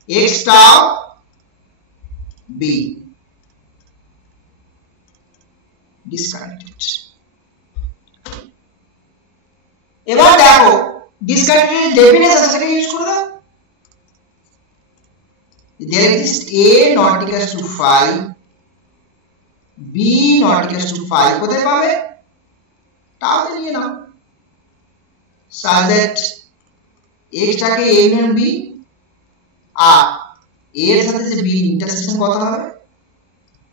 x tau be disconnected। এবার দেখো ডিসকানেক্টেড ডেফিনেশন সেটা ইউজ করে দাও, there exists a not equals to phi, b not equals to phi, কোথায় পাবে, tau তে নিয়ে নাও, such that x টাকে a ইউনিয়ন b আর a এর সাথে যে b এর ইন্টারসেকশন কত হবে,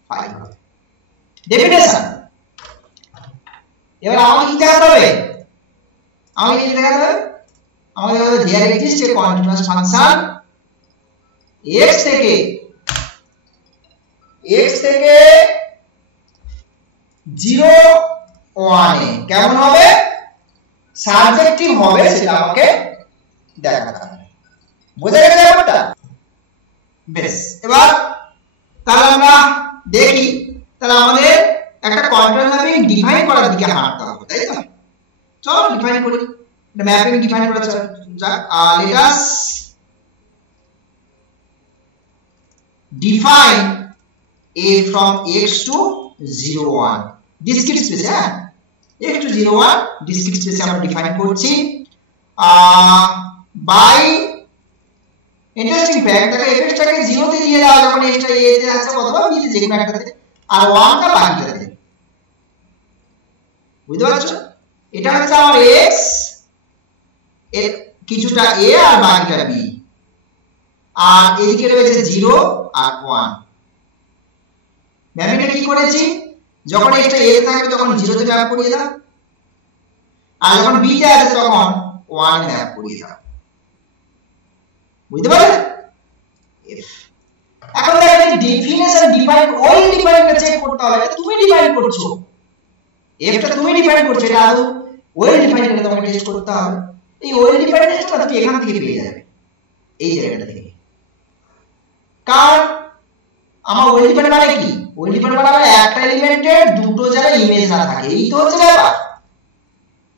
phi হবে, ডেফিনেশন। এবার আমাকে কি দেখাতে হবে, আমাকে কি দেখাতে হবে, আমাকে দেখাতে হবে there exists a continuous function x থেকে 0, 1 এ কেমন হবে, সাবজেক্টিভ হবে, সেটা আমাকে দেখাতে হবে, বুঝা গেছে ব্যাপারটা? বেশ, এবার তাহলে আমরা দেখি, তাহলে আমাদের একটা কন্ট্রোল ম্যাপিং ডিফাইন করার দিকে হাঁটতে হবে, তাই তো? চলো ডিফাইন করি, এটা ম্যাপিং ডিফাইন করা যাক। Let us define a from x to 0, 1 discrete space, হ্যাঁ x to 0, 1 discrete space আমরা ডিফাইন করছি by ইন্টারেস্টিং ফ্যাক্ট, দেখো f টাকে 0 তে দিয়ে দাও যখন x টা a তে আছে অথবা b তে যে কোনো একটাতে, আর 1 টা বাকিটাতে, বুঝতে পারছো? এটা হচ্ছে আমার x, এর কিছুটা a আর বাকিটা b, আর এদিকে রয়েছে 0 আর 1। ম্যাপিংটা কি করেছি, যখন x টা a তে থাকবে তখন 0 তে ম্যাপ করিয়ে দাও, আর যখন b তে আছে তখন 1 এ ম্যাপ করিয়ে দাও, বুঝতে পারলে? এখন দেখো ডেফিনিশন ডিফাইন, ওই ডিফাইনটা চেক করতে হবে, এটা তুমি ডিফাইন করছো, f টা তুমি ডিফাইন করছো, এটা আদৌ ওই ডিফাইনটা তোমাকে টেস্ট করতে হবে। এই ওই ডিফাইনটা তুমি এখান থেকে পেয়ে যাবে, এই জায়গাটা থেকে, কারণ আমার ওয়েল ডিফাইন্ড মানে কি? ওয়েল ডিফাইন্ড মানে একটা এলিমেন্টের দুটো জায়গায় ইমেজ না থাকে, এই তো হচ্ছে ব্যাপার।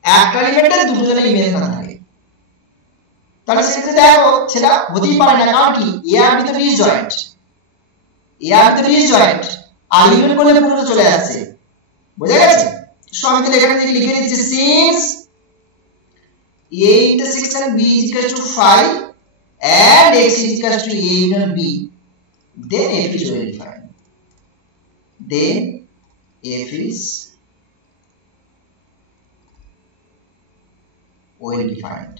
একটা এলিমেন্টের দুটো জায়গায় ইমেজ না থাকে, তাহলে সেক্ষেত্রে দেখো সেটা হতেই পারে না। কারণ কি? এ আর বি তো ডিসজয়েন্ট, এ আর বি তো ডিসজয়েন্ট, আর ইউনিয়ন করলে পুরো চলে যাচ্ছে। বুঝা গেছে? সো আমি তাহলে এখানে থেকে লিখে দিচ্ছি since a intersection b is equal to 5 and x is equal to a union b, then f is well defined. Then f is well defined.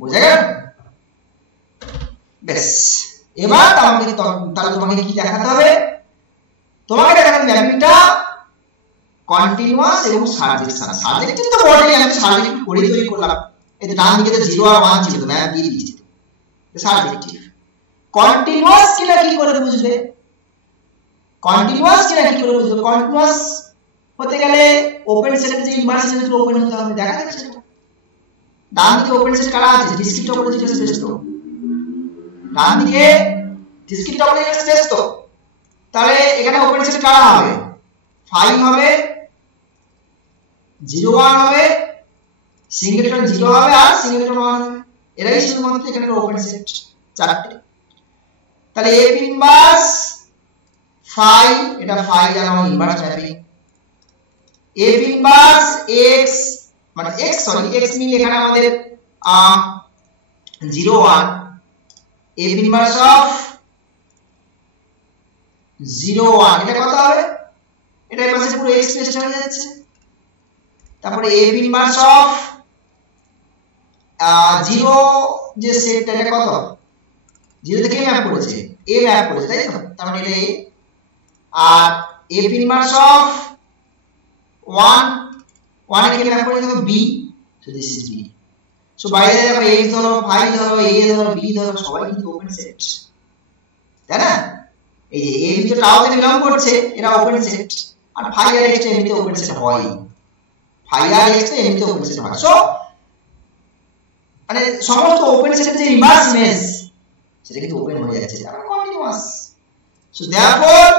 বুঝা গেল? বেশ, এবার তাহলে তোমাকে কি দেখাতে হবে? তোমাকে দেখাতে হবে ম্যাপিংটা কন্টিনিউয়াস এবং সারজেকশন। সারজেক্টিভ তো বটেই, আমি সারজেক্টিভ করে তৈরি করলাম। এই তো ডান দিকে তো 0 আর 1 ছিল, তো ম্যাপ দিয়ে দিয়েছি, তো সারজেক্টিভ। কন্টিনিউয়াস কিনা কি করে বুঝবে? কন্টিনিউয়াস কিনা কি করে বুঝবে? কন্টিনিউয়াস হতে গেলে ওপেন সেটের যে ইনভার্স সেট ওপেন হতে হবে, দেখা যাবে সেটা। ডান দিকে ওপেন সেট কারা আছে? ডিসক্রিট টপোলজিক্যাল স্পেস তো। ডান দিকে ডিসক্রিট টপোলজিক্যাল স্পেস তো, তাহলে এখানে ওপেন সেট কারা হবে? 5 হবে, 0 1 হবে, সিঙ্গেলটন 0 হবে আর সিঙ্গেলটন 1 হবে। এরাই শুধুমাত্র এখানে ওপেন সেট চারটি। তাহলে f ইনভার্স 5, এটা 5 আর আমার inverse mapping. f inverse x মানে x সরি x মিন এখানে আমাদের 0 1, f ইনভার্স অফ 0 1 এটা কত হবে? এটা এই পাশে পুরো x স্পেস হয়ে যাচ্ছে। তারপরে f ইনভার্স অফ 0 যে সেটটা এটা কত? 0 থেকে ম্যাপ করেছে, a ম্যাপ করেছে, তাই তো? তার মানে এটা a। আর f ইনভার্স অফ 1 1 এর ম্যাপ করেছে তো b, so this is b। So বাইরে দেখো x ধরো, 5 ধরো, a ধরো, b ধরো, সবাই কিন্তু ওপেন সেট, তাই না? এই যে a তো টাও থেকে বিলং করছে, এরা ওপেন সেট। আর 5 আর x এমনিতে ওপেন সেট হয়, 5 আর x এমনিতে ওপেন সেট হয়। সো মানে সমস্ত ওপেন সেটের যে ইনভার্স ইমেজ সেটা কিন্তু ওপেন হয়ে যাচ্ছে, তার continuous. So therefore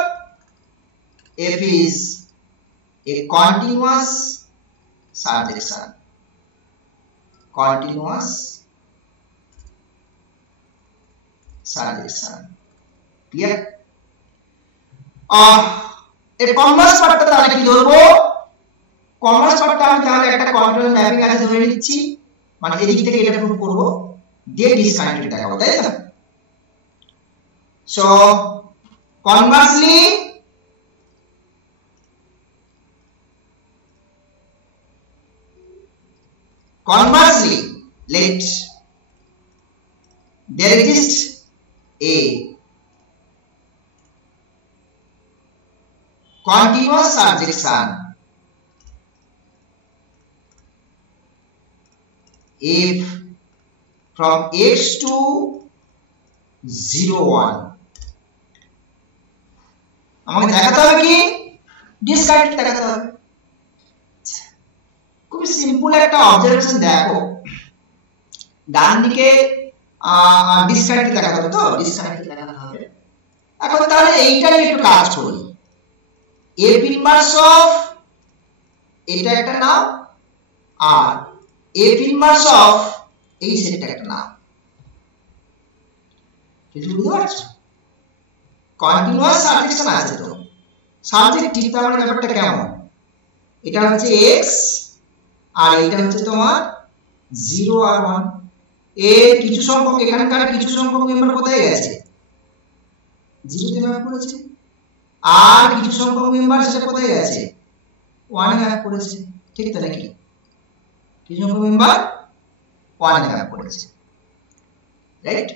f is a continuous surjection, continuous surjection, clear? এর কনভার্স পার্টটা তাহলে কি ধরবো? কনভার্স পার্টটা আমি তাহলে একটা কন্টিনিউয়াস ম্যাপিং আছে ধরে নিচ্ছি, মানে এদিক থেকে এটা প্রুভ করব, দিয়ে ডিসকানেক্টেড দেখাবো, তাই না? So conversely let there exist a continuous surjection if from x to 0 1 আমাকে দেখাতে হবে কি? ডিসকানেক্টেড দেখাতে হবে। খুব সিম্পল একটা অবজারভেশন দেখো, ডান দিকে ডিসকানেক্টেড দেখাতে হবে, তো ডিসকানেক্টেড দেখাতে হবে। এখন তাহলে এইটা নিয়ে একটু কাজ করি। f ইনভার্স অফ এটা একটা নাম, আর f ইনভার্স অফ এই সেটটা একটা নাম। কিছু বুঝতে পারছো? কন্টিনিউয়াস সারজেকশন আছে তো, সাবজেক্টিভ তার মানে ব্যাপারটা কেমন? এটা হচ্ছে x আর এটা হচ্ছে তোমার 0 আর 1, এর কিছু সংখ্যক এখানকার কিছু সংখ্যক মেম্বার কোথায় গেছে? 0 তে ম্যাপ করেছে, আর কিছু সংখ্যক মেম্বার সেটা কোথায় গেছে? 1 এ ম্যাপ করেছে, ঠিক তো নাকি? কিছু সংখ্যক মেম্বার 1 এ ম্যাপ করেছে, রাইট?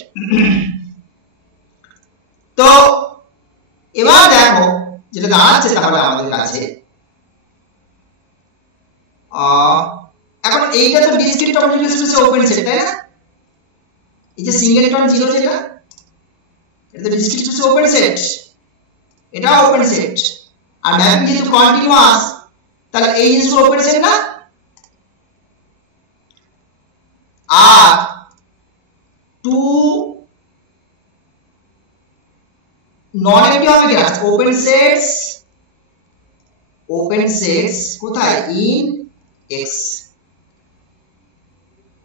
তো এবার দেখো যেটা দাঁড়াচ্ছে তাহলে আমাদের কাছে, এখন এইটা তো ডিসক্রিট টপোলজিক্যাল স্পেসে ওপেন সেট, তাই না? এই যে সিঙ্গেলটন 0 যেটা, এটা তো ডিসক্রিট স্পেসে ওপেন সেট, এটা ওপেন সেট। আর ম্যাপিং যেহেতু কন্টিনিউয়াস, তাহলে এই জিনিসগুলো ওপেন সেট না? আর 2 নন এমটি হবে কিনা ওপেন সেটস কোথায় ইন এক্স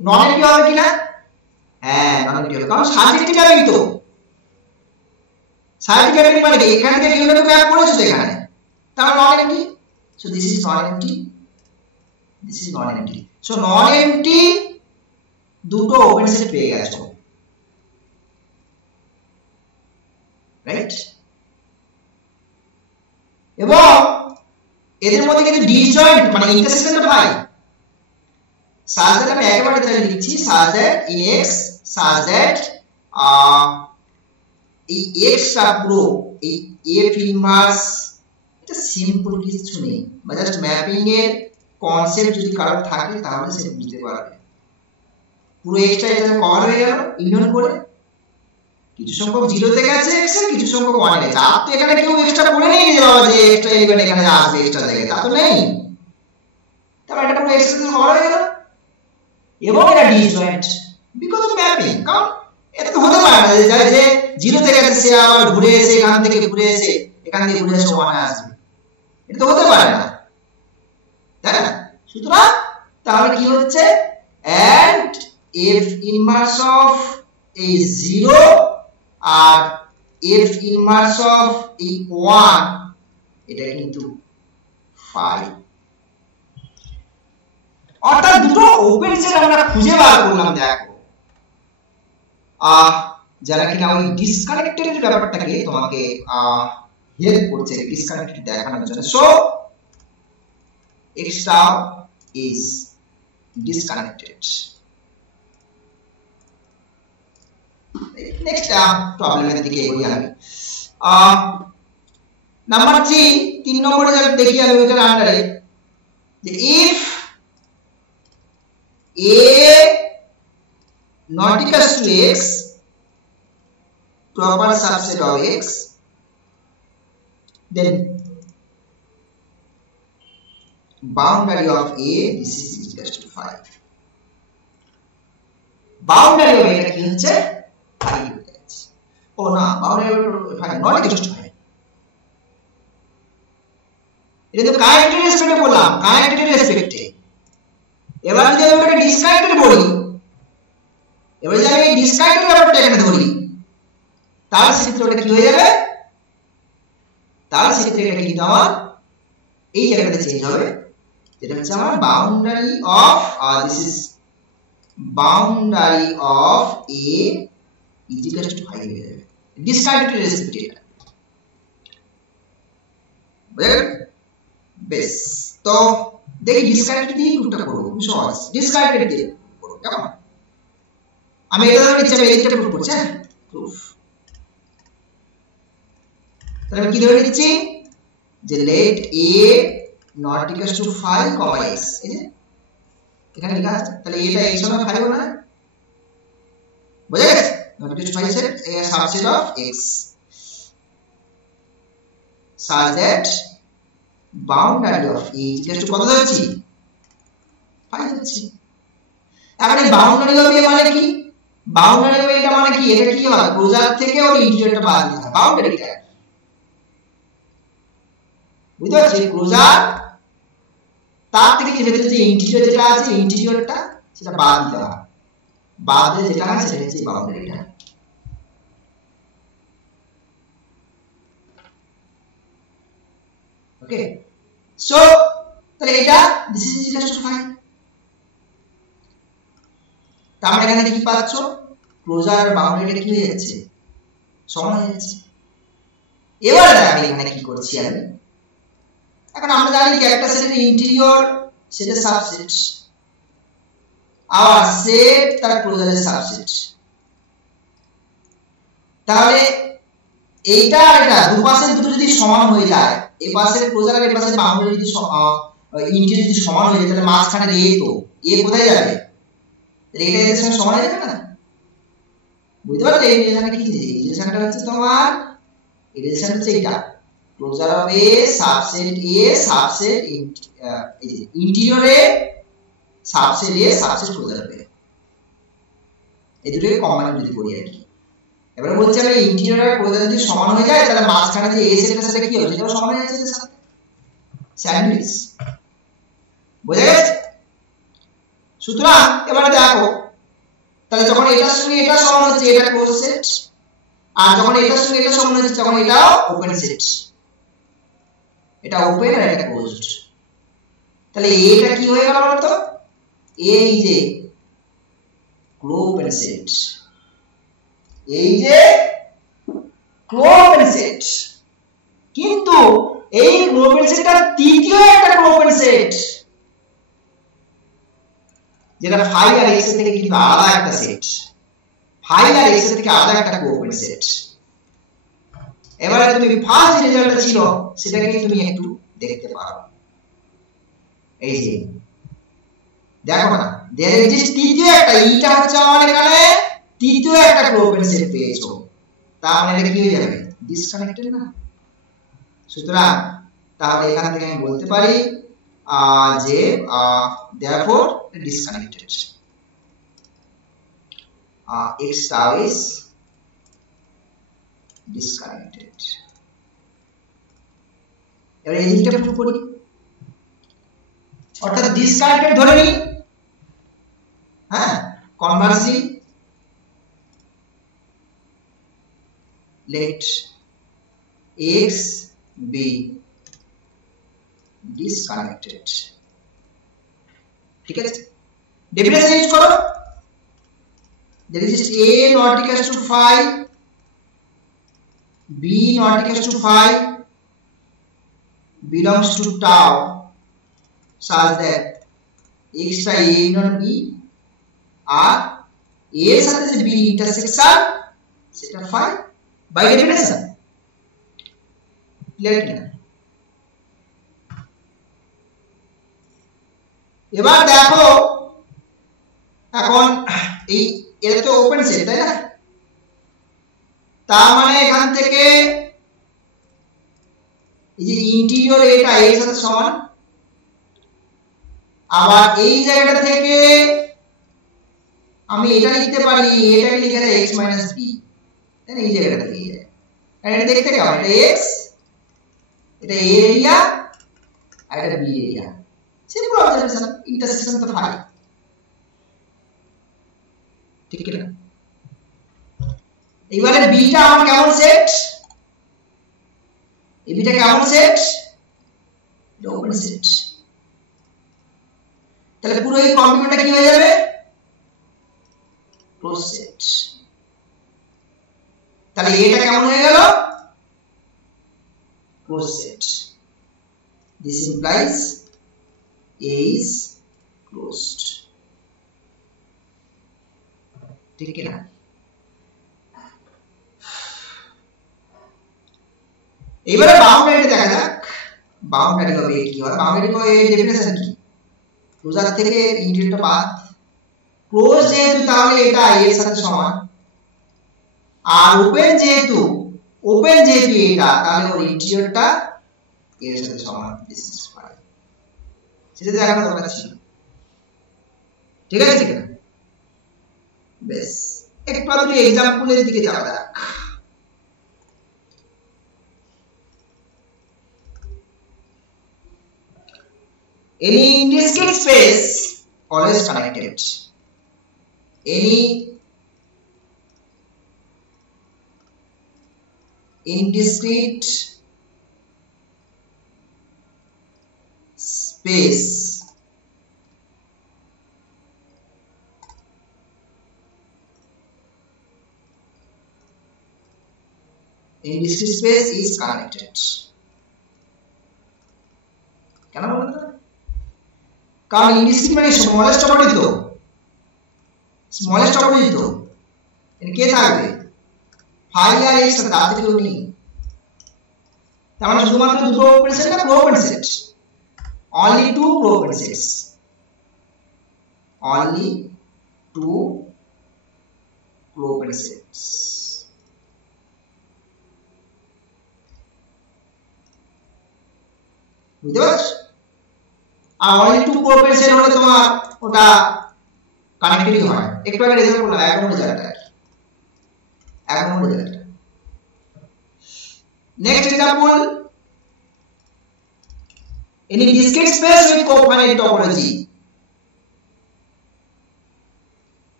নন এমটি হবে কিনা হ্যাঁ নন এমটি হবে কারণ সার্টিফিকেট আমি তো সার্টিফিকেট মানে কি এখান থেকে ইউনিট ম্যাপ করেছে তো এখানে তাহলে নন MT so this is non MT so non MT দুটো ওপেন সেট পেয়ে গেছো রাইট এবং এদের মধ্যে কিন্তু ডিসজয়েন্ট মানে ইন্টারসেকশনটা পাই such that আমি একেবারে তাহলে লিখছি such that in x such that এই x টা পুরো এই f ইনভার্স এটা সিম্পল কিছু নেই বা জাস্ট ম্যাপিং এর কনসেপ্ট যদি কারো থাকে তাহলে সে বুঝতে পারবে পুরো x টা এখানে কভার হয়ে গেল ইউনিয়ন করে কিছু সংখ্যক 0 তে গেছে x এর কিছু সংখ্যক 1 এ গেছে আর তো এখানে কেউ এক্সট্রা বলে নেই যে বাবা যে এক্সট্রা এলিমেন্ট এখানে আসবে এক্সট্রা জায়গায় তা তো নেই তাহলে এটা পুরো x এর কভার হয়ে গেল এবং এটা ডিসজয়েন্ট বিকজ অফ ম্যাপিং কারণ এটা তো হতে পারে না যে 0 থেকে গেছে সে আবার ঘুরে এসে এখান থেকে ঘুরে এসে এখান থেকে ঘুরে এসে 1 এ আসবে এটা তো হতে পারে না তাই না সুতরাং তাহলে কি হচ্ছে and f inverse of a 0 R f inverse of a 1 এটা কিন্তু 5 অর্থাৎ দুটো ওপেন সেট আমরা খুঁজে বার করলাম দেখো যারা কিনা ওই ডিসকানেক্টেড ব্যাপারটাকে তোমাকে হেল্প করছে ডিসকানেক্টেড দেখানোর জন্য so x is disconnected next problem এর দিকে এগোই আমি নাম্বার 3 নম্বরে যা দেখি আমি এটার আন্ডারে যে if a not equals to x proper subset of x then boundary of a this is equals to 5 boundary of এটা কি হচ্ছে 5 হয়ে যাচ্ছে ও না boundary of 5 not equals to 5 এটা তো কানেক্টেড রেসপেক্টে বললাম কানেক্টেড রেসপেক্টে এবার যদি আমি ওটাকে ডিসকানেক্টেড বলি এবার যদি আমি ডিসকানেক্টেড ব্যাপারটা এখানে ধরি তাহলে সেক্ষেত্রে ওটা কি হয়ে যাবে তাহলে সেক্ষেত্রে এটা কিন্তু আমার এই জায়গাটাতে চেঞ্জ হবে যেটা হচ্ছে আমার boundary of this is boundary of a is equal to 5 হয়ে যাবে ডিসকানেক্টেড রেসপেক্টে এটা বুঝলেন বেশ তো দেখি ডিসকানেক্টেড দিয়ে প্রুফটা করব খুব সহজ ডিসকানেক্টেড দিয়ে করব কেমন আমি এটা ধরে নিচ্ছি আমি এইটা প্রুফ করছি হ্যাঁ প্রুফ তাহলে আমি কি ধরে নিচ্ছি যে let a not equals to 5 x এই যে এখানে লেখা আছে তাহলে এটা x সমান 5 না বুঝা গেছে not equals to 5 set a subset of x such that boundary of a equals to কত ধরছি 5 ধরছি এখন এই বাউন্ডারি অফ a মানে কি বাউন্ডারি অফ এটা মানে কি এটা কি হয় ক্লোজার থেকে ওর ইন্টিরিয়রটা বাদ দিতে হয় বাউন্ডারিটা বুঝতে পারছি ক্লোজার তার থেকে যে ভেতরে যে ইন্টিরিয়র যেটা আছে ইন্টিরিয়রটা সেটা বাদ দিতে হয় বাদ দিয়ে যেটা হয় সেটা হচ্ছে বাউন্ডারিটা ওকে সো তাহলে এটা দিস ইজ ইকুয়াল টু 5 তার মানে এখানে কি পাচ্ছো ক্লোজার আর বাউন্ডারিটা কি হয়ে যাচ্ছে সমান হয়ে যাচ্ছে এবারে আমি এখানে কি করছি আমি এখন আমরা জানি যে একটা সেটের ইন্টিরিয়র সেটা সাবসেট আর সেট তার ক্লোজারের সাবসেট তাহলে এইটা আর এটা দুপাশের দুটো যদি সমান হয়ে যায় এই পাশের ক্লোজার আর এই পাশের বাউন্ডারি যদি ইন্টিরিয়র যদি সমান হয়ে যায় তাহলে মাঝখানে এ তো এ কোথায় যাবে তাহলে এটা এর সঙ্গে সমান হয়ে যাবে না বুঝতে পারলে এই রিলেশনটা কি এই রিলেশনটা হচ্ছে তোমার এই রিলেশন হচ্ছে এটা ক্লোজার অফ a সাবসেট এই যে ইন্টিরিয়রে subset a subset closure of a এই দুটোকে কমন যদি করি আর কি এবারে বলছি আমি ইন্টিরিয়র আর কোয়াড্রান্ট যদি সমান হয়ে যায় তাহলে মাঝখানে যে এ সেটের সাথে কি হবে সেটাও সমান হয়ে যাচ্ছে এর সাথে স্যান্ডউইচ বুঝা গেছে সুতরাং এবারে দেখো তাহলে যখন এটার সঙ্গে এটা সমান হচ্ছে এটা ক্লোজ সেট আর যখন এটার সঙ্গে এটা সমান হচ্ছে তখন এটাও ওপেন সেট এটা ওপেন আর এটা ক্লোজড তাহলে এটা কি হয়ে গেল বলতো এই যে ক্লোজ সেট এই যে ক্লোজ সেট কিন্তু এই ক্লোজ সেটটা তৃতীয় একটা ক্লোজ সেট যেটা ফাই আর এক্স থেকে কিন্তু আলাদা একটা সেট ফাই আর এক্স থেকে আলাদা একটা ক্লোজ সেট এবারে তুমি ফার্স্ট রেজাল্টটা ছিল সেটাকে তুমি একটু দেখতে পারো এই যে দেখো না there exists তৃতীয় একটা এইটা হচ্ছে আমার এখানে তৃতীয় একটা ক্লোজ সেট পেয়েছো তার মানে এটা কি হয়ে যাবে ডিসকানেক্টেড না সুতরাং তাহলে এখান থেকে আমি বলতে পারি যে therefore disconnected x tau is disconnected এবারে এই জিনিসটা প্রুভ করি অর্থাৎ ডিসকানেক্টেড ধরে নি হ্যাঁ conversely let x be disconnected ঠিক আছে ডেফিনেশন ইউজ করো there is a not equals to phi b not equals to phi belongs to tau such that x টা a not b আর a এর সাথে যে b ইন্টারসেকশন সেটা phi by definition clear কিনা এবার দেখো এখন এই এটা তো ওপেন সেট তাই না তার মানে এখান থেকে এই যে ইন্টিরিয়র এটা এর সাথে সমান আবার এই জায়গাটা থেকে আমি এটা লিখতে পারি এটাকে লিখে দেই x - b তাই না এই জায়গাটা দিয়ে যায় আর এটা দেখতে কেমন এটা x এটা a এরিয়া আর এটা b area simple observation intersection তো ফাই ঠিক কি না এবারে b টা আমার কেমন সেট এই b টা কেমন সেট এটা ওপেন সেট তাহলে পুরো এই কম্পিউটারটা কি হয়ে যাবে ক্লোজ সেট তাহলে এটা কেমন হয়ে গেল close set this implies a is closed ঠিক কি না এবারে বাউন্ডারিটা দেখা যাক বাউন্ডারি হবে কি হয় বাউন্ডারি কো এর ডেফিনেশন কি ক্লোজার থেকে ইন্টিরিয়রটা বাদ ক্লোজ যেহেতু তাহলে এটা এর সাথে সমান আর ওপেন যেহেতু এটা তাহলে ওর ইন্টিরিয়রটা এর সাথে সমান দিস ইজ ফাই সেটা দেখানো দরকার ছিল ঠিক আছে ঠিক আছে বেশ একটু আধটু এক্সাম্পলের দিকে যাওয়া যাক any indiscrete space always connected any indiscrete space indiscrete space is connected কেন বলতো কারণ ইন্ডিসক্রিট মানে স্মলেস্ট অপরিচিত এর কে থাকবে ফাই আর এক্স তার থেকে নেই তার মানে শুধুমাত্র দুটো ওপেন সেট না close set only two closed sets only two closed sets বুঝতে পারছো আর only two closed set হলে তোমার ওটা কানেক্টিভিটি হয় একটু আগে রেজাল্ট করলাম এখন রেজাল্ট 1 নম্বর জায়গাটা। Next example, any discrete space with cofinite topology,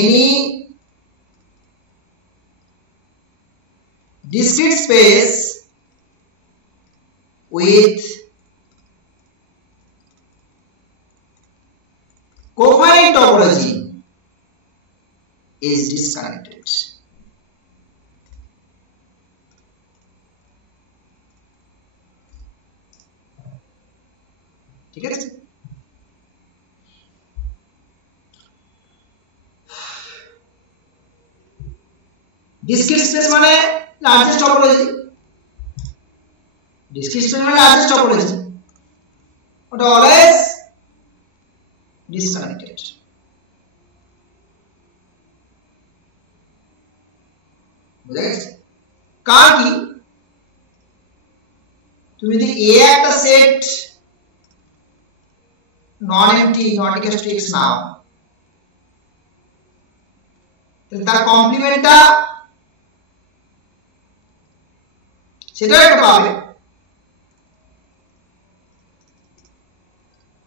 any discrete space with cofinite topology is disconnected. ঠিক আছে? discrete space মানে largest topology, discrete space মানে largest topology, ওটা always disconnected. বুঝা গেছে? কার কি তুমি যদি a একটা set non MT not equal to x নাও, তাহলে তার কমপ্লিমেন্টটা সেটা একটা পাবে,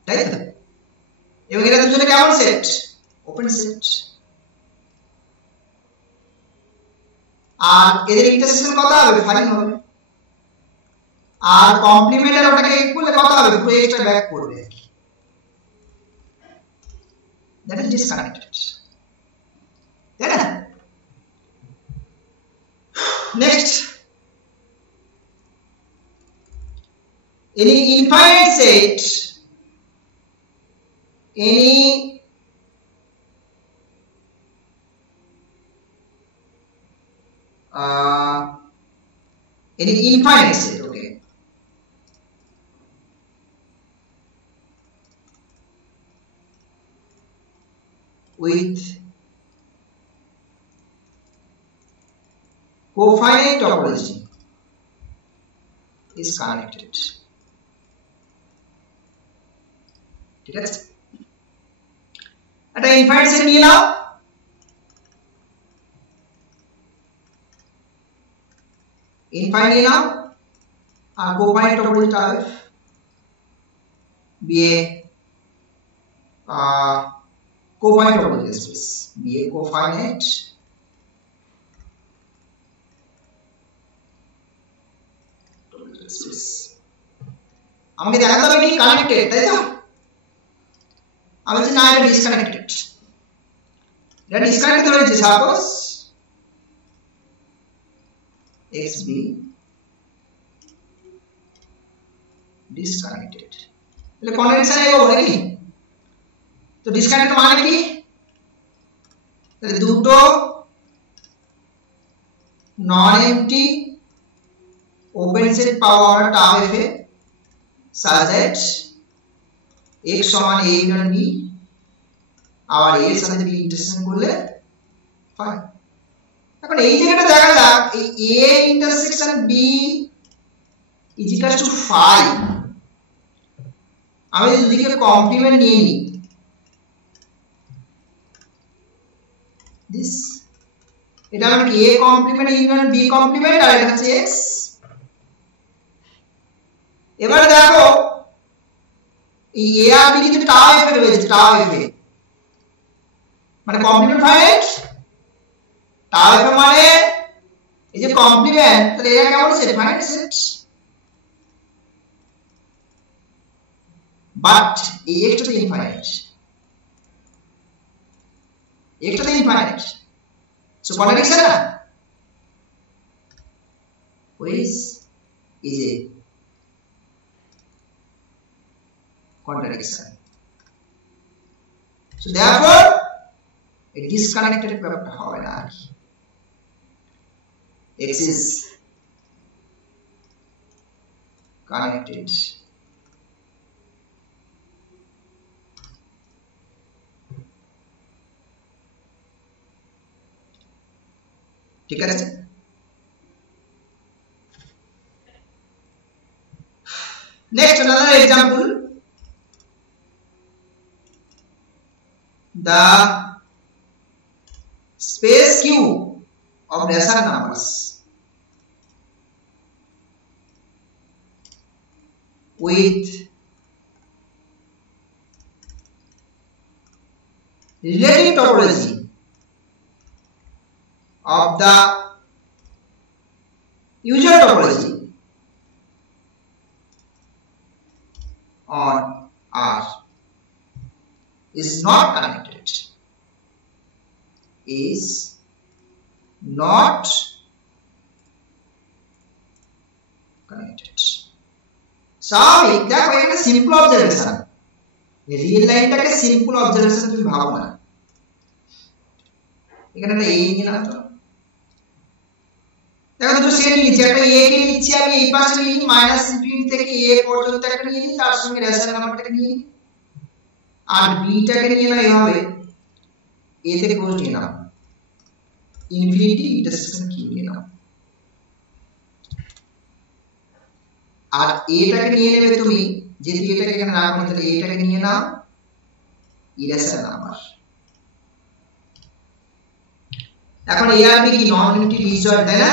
তাই তো? এবং এটা দুজনে কেমন সেট? Open set. আর এদের ইন্টারসেকশন কত হবে? 5 হবে। আর কমপ্লিমেন্ট আর ওটাকে এক করলে কত হবে? পুরো এক্সট্রা ব্যাক করবে আর কি। That is disconnected. তাই না? Next, any infinite set, any infinite set, okay, with cofinite topology is connected. ঠিক আছে? একটা ইনফাইনাইট সেট নিয়ে নাও, ইনফাইনাইট নিয়ে নাও, আর কোফাইনাইট টপোলজিটা হবে be a cofinite topology space, be a cofinite topology space. আমাকে দেখাতে হবে কি কানেক্টেড, তাই তো? আমি বলছি না এটা ডিসকানেক্টেড, এটা ডিসকানেক্টেড হয়েছে। সাপোজ xb ডিসকানেক্টেড, তাহলে কন্ডেনসার এগো নাকি? তো ডিসকানেক্ট মানে কি? তাহলে দুটো নন এমটি ওপেন সেট পাওয়া টাও F A such that x সমান a ইউনিয়ন b, আবার a এর সাথে b ইন্টারসেকশন করলে ফাইন। এখন এই জায়গাটা দেখা যাক, এই a intersection b is equal to 5। আমি যদি দুদিকে কমপ্লিমেন্ট নিয়ে নিই, দিস এটা হলো a complement union b complement, আর এটা হচ্ছে x। এবারে দেখো এই a আর b কিন্তু টাও এফ এ রয়েছে, টাও এফ এ মানে কমপ্লিমেন্ট ফাইনাইট, টাও এফ এ মানে এই যে কমপ্লিমেন্ট, তাহলে এটা কেমন সেট? Finite set. বাট এই একটা তো ইনফাইনাইট, একটা তো ইনফাইনাইট, সো কন্ট্রাডিকশন না? which is a contradiction. So therefore a disconnected ব্যাপারটা হবে না আর কি। x is connected, ঠিক আছে? Next, another example, the space Q of rational numbers with relative topology of the usual topology on R is not connected, is not connected. স্বাভাবিক দেখো এখানে simple observation, real লাইনটাকে সিম্পল অবজারভেশন তুমি ভাবো না। এখানে একটা এ নিয়ে নাও তো, দেখো দুটো সেট নিচ্ছি, একটা এ কে নিচ্ছি আমি এই পাশে নিয়ে নিই মাইনাস ইনফিনিটি থেকে এ পর্যন্ত একটা নিয়ে নিই, তার সঙ্গে রেশনাল নাম্বারটাকে নিয়ে নিই, আর বিটাকে নিয়ে নাও এভাবে এ থেকে ক্লোজ নিয়ে নাও ইনফিনিটি ইন্টারসেকশন কি নিয়ে নাও, আর এটাকে নিয়ে নেবে তুমি, যেহেতু এটাকে এখানে রাখো তাহলে এটাকে নিয়ে নাও ইরেশনাল নাম্বার। এখন এ আর বি কি নন ইউনিটি ডিসজয়েন্ট, তাই না?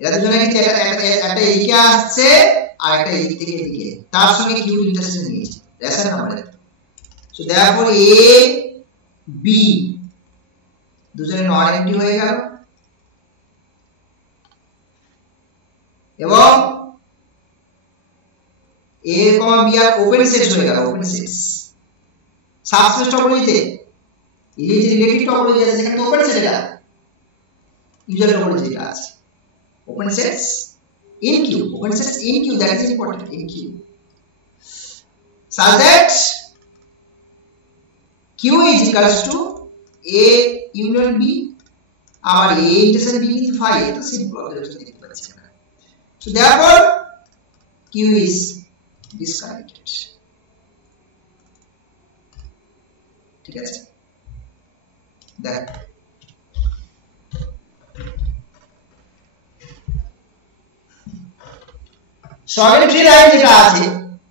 এটার জন্য কি একটা এদিকে আসছে আর একটা এদিক থেকে এদিকে, তার সঙ্গে কিউ ইন্টারসেকশন নিয়েছে rational number. So therefore A B দুজনে নন ইউনিটি হয়ে গেল, এবং এ কমা বি আর ওপেন সেটস হয়ে গেল, ওপেন সেটস সাবস্পেস টপোলজিতে। এই যে রিলেটিভ টপোলজি আছে সেখানে ওপেন সেট, এটা ইউজার টপোলজি যেটা আছে open sets in Q, open sets in Q, that is important, in Q, such that Q is equals to A union B, our A intersection B is phi, এটা simple observation দেখতে পাচ্ছি আমরা। So therefore Q is disconnected, ঠিক আছে? দেখ সলিডারি line যেটা আছে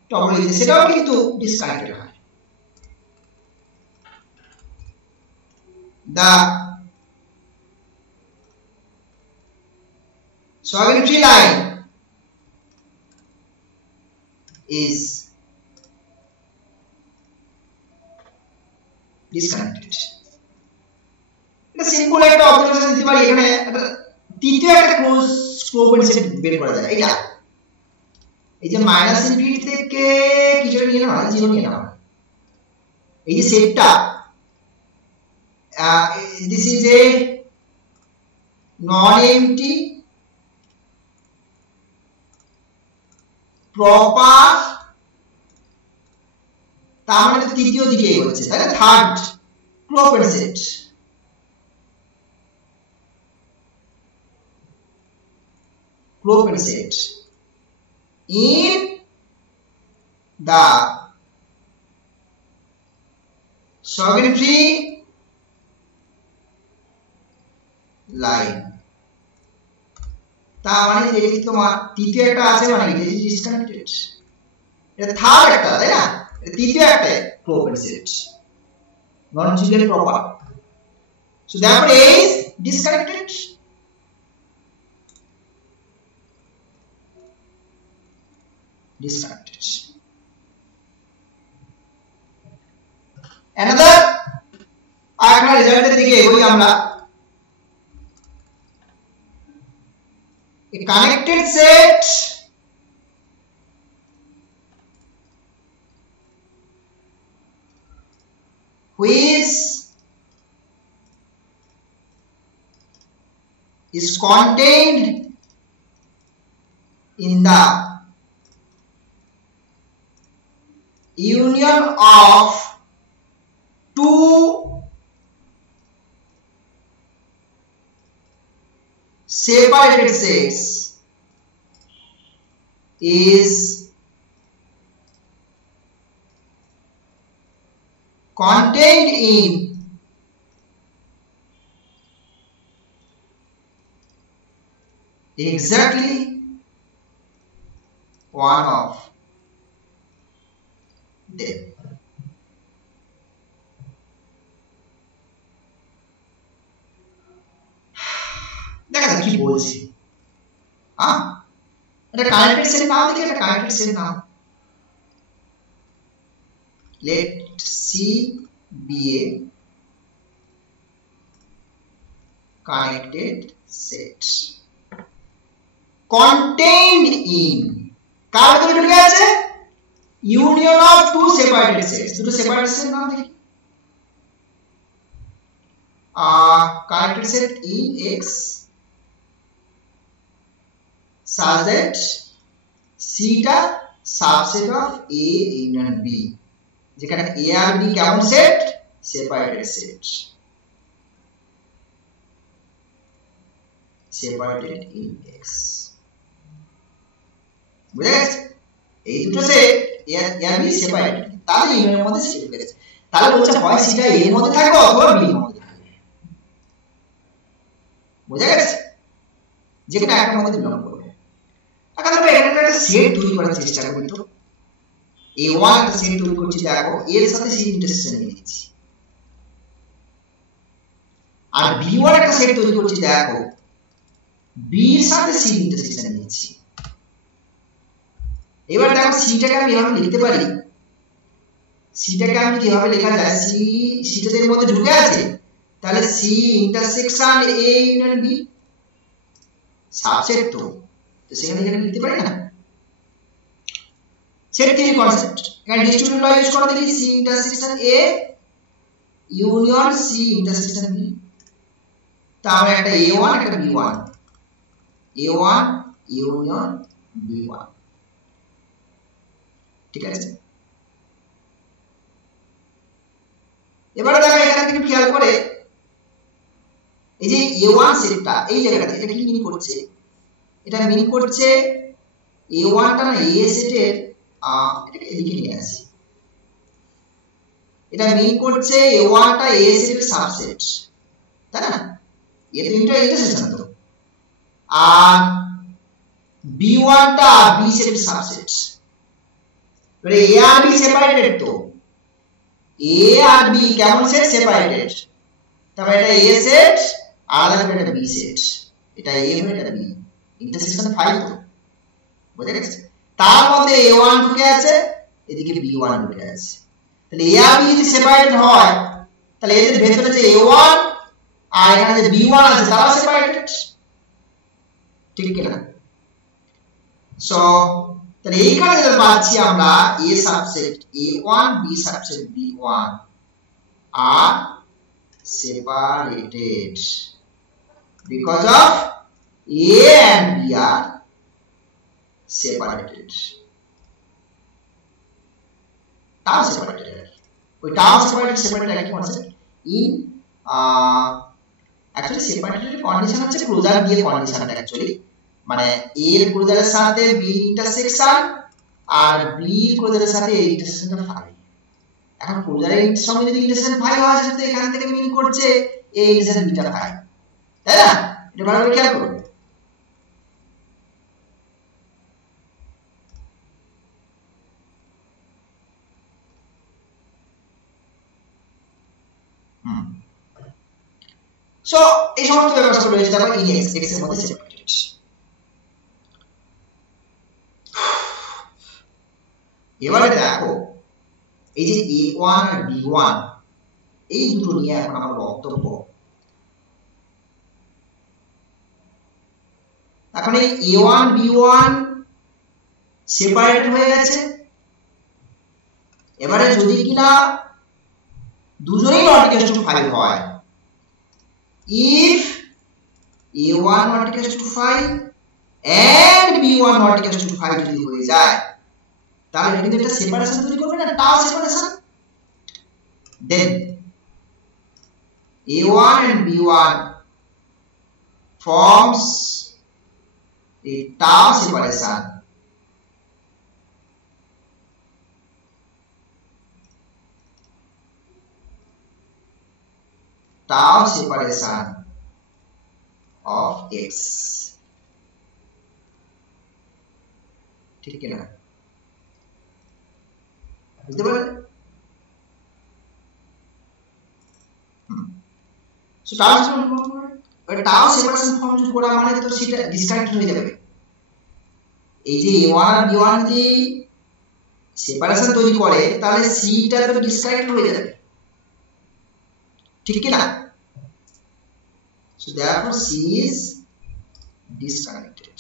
টপোলজিতে সেটাও কিন্তু ডিসকানেক্টেড হয়। The solidary line is disconnected. এটা সিম্পল একটা অবজারভেশন দিতে পারি, এখানে একটা তৃতীয় একটা ক্লোজ ওপেন সেট বের করা যায়। এইটা এই যে মাইনাস ইনফিনিটি থেকে কিছুটা নিয়ে নাও, জিরো নিয়ে নাও, এই যে সেটটা this is a non empty proper, তার মানে তো তৃতীয় দিকে হচ্ছে, তাই না? Third open set, open set in the symmetry line, তার মানে যে কি তোমার তৃতীয় একটা আছে মানে এটা ইজ ডিসকানেক্টেড, এটা থার্ড একটা, তাই না? এটা তৃতীয় একটা open set non trivial proper, so therefore A is disconnected. Disconnected. Another আরেকটা রেজাল্টের দিকে এগোই আমরা। A connected set which is contained in the union of two separated sets is contained in exactly one of them. কি বলছে। এটা connected set নাম দেখি, এটা কানেক্টেড সেট নাম। let C be a connected set contained in কার ভিতরে ঢুকে আছে, union of two separated sets. দুটো সেপারেটেড সেট নাম দেখি। connected set in X such that C টা subset of A union B, যেখানে A আর B কেমন সেট, separated set, separated in X। বুঝা গেছে? এই দুটো সেট A আর B সেপারেটেড, তাহলে ইউনিয়নের মধ্যে সেট হয়ে গেছে। তাহলে বলছে হয় সিটা A এর মধ্যে থাকবে অথবা B এর মধ্যে থাকবে। বুঝা গেছে? যেকোনো একটার মধ্যে বিলং করবে। এখন আমরা এখানে একটা সেট তৈরি করার চেষ্টা করি। তো A1 একটা সেট তৈরি করছি, দেখো এর সাথে C ইন্টারসেকশন নিয়েছি, আর B1 একটা সেট তৈরি করছি, দেখো B এর সাথে C ইন্টারসেকশন নিয়েছি। এবার দেখো C টাকে আমি এভাবে লিখতে পারি, C টাকে আমি কিভাবে লেখা যায়, C টা এর মধ্যে ঢুকে আছে, তাহলে C intersection A union B subset, তো সেখানে এখানে লিখতে পারি না। সেট থিওরি কনসেপ্ট, এখানে ডিস্ট্রিবিউটিভ ল ইউজ করে দেখি, C intersection A union C intersection B। তাহলে একটা A1 একটা B1, A1 ইউনিয়ন B1, ঠিক আছে। এবারে দেখো এখানে একটু খেয়াল করে, এই যে A1 সেটটা এই জায়গাটাতে এটা কি মিন করছে, এটা মিন করছে A1 টা না A সেটের, এটাকে এদিকে নিয়ে আসি, এটা মিন করছে A1 টা A সেটের সাবসেট, তাই না? এ তো ইন্টারসেকশন তো, আর B1 টা B সেটের সাবসেট। এবারে A আর B সেপারেটেড, তো A আর B কেমন সেট, সেপারেটেড, তবে এটা A সেট আর এটা B সেট, এটা A হয়ে এটা B, ইন্টারসেকশন 5 তো। বুঝা গেছে? তার মধ্যে A1 ঢুকে আছে, এদিকে B1 ঢুকে আছে, তাহলে A আর B যদি সেপারেটেড হয়, তাহলে এদের ভেতরে যে A1 আর এখানে যে B1 আছে তারা সেপারেটেড, ঠিক কি না? সো তাহলে এইখানে যেটা পাচ্ছি আমরা, A subset A1 B subset B1 are separated because of A and B are separated. Tau separated. ওই tau separated একই concept. in actually separated condition হচ্ছে ক্লোজার দিয়ে কন্ডিশনটা অ্যাকচুয়ালি, মানে A এর ক্লোজারের সাথে B ইন্টারসেকশন আর B এর ক্লোজারের সাথে A ইন্টারসেকশনটা 5। এখন ক্লোজারের সঙ্গে যদি ইন্টারসেকশন 5 হয়, সেটা এখান থেকে মিন করছে A ইন্টারসেকশন বিটা 5, তাই না? এটা ভালো করে খেয়াল করুন। সো এই সমস্ত ব্যবস্থা রয়েছে, দেখো in X এর মধ্যে সেপারেটেড। এবারে দেখো এই যে A1 আর B1 এই দুটো নিয়ে এখন আমার বক্তব্য। এখন এই A1 B1 সেপারেটেড হয়ে গেছে, এবারে যদি কিনা দুজনেই not equal to 5 হয়, if A1 not equal to 5 and B1 not equal to 5 যদি হয়ে যায়, তাহলে কিন্তু একটা সেপারেশন তৈরি করবে না, tau separation. then A1 and B1 forms a tau separation of X, ঠিক না? বুঝতে পারলে? So tau separation এবার টাও সেপারেশন ফর্ম যদি করা মানে তো সেটা ডিসকানেক্ট হয়ে যাবে। এই যে a1 আর b1 যদি সেপারেশন তৈরি করে তাহলে c টা তো ডিসকানেক্ট হয়ে যাবে, ঠিক কি না? so therefore c is disconnected,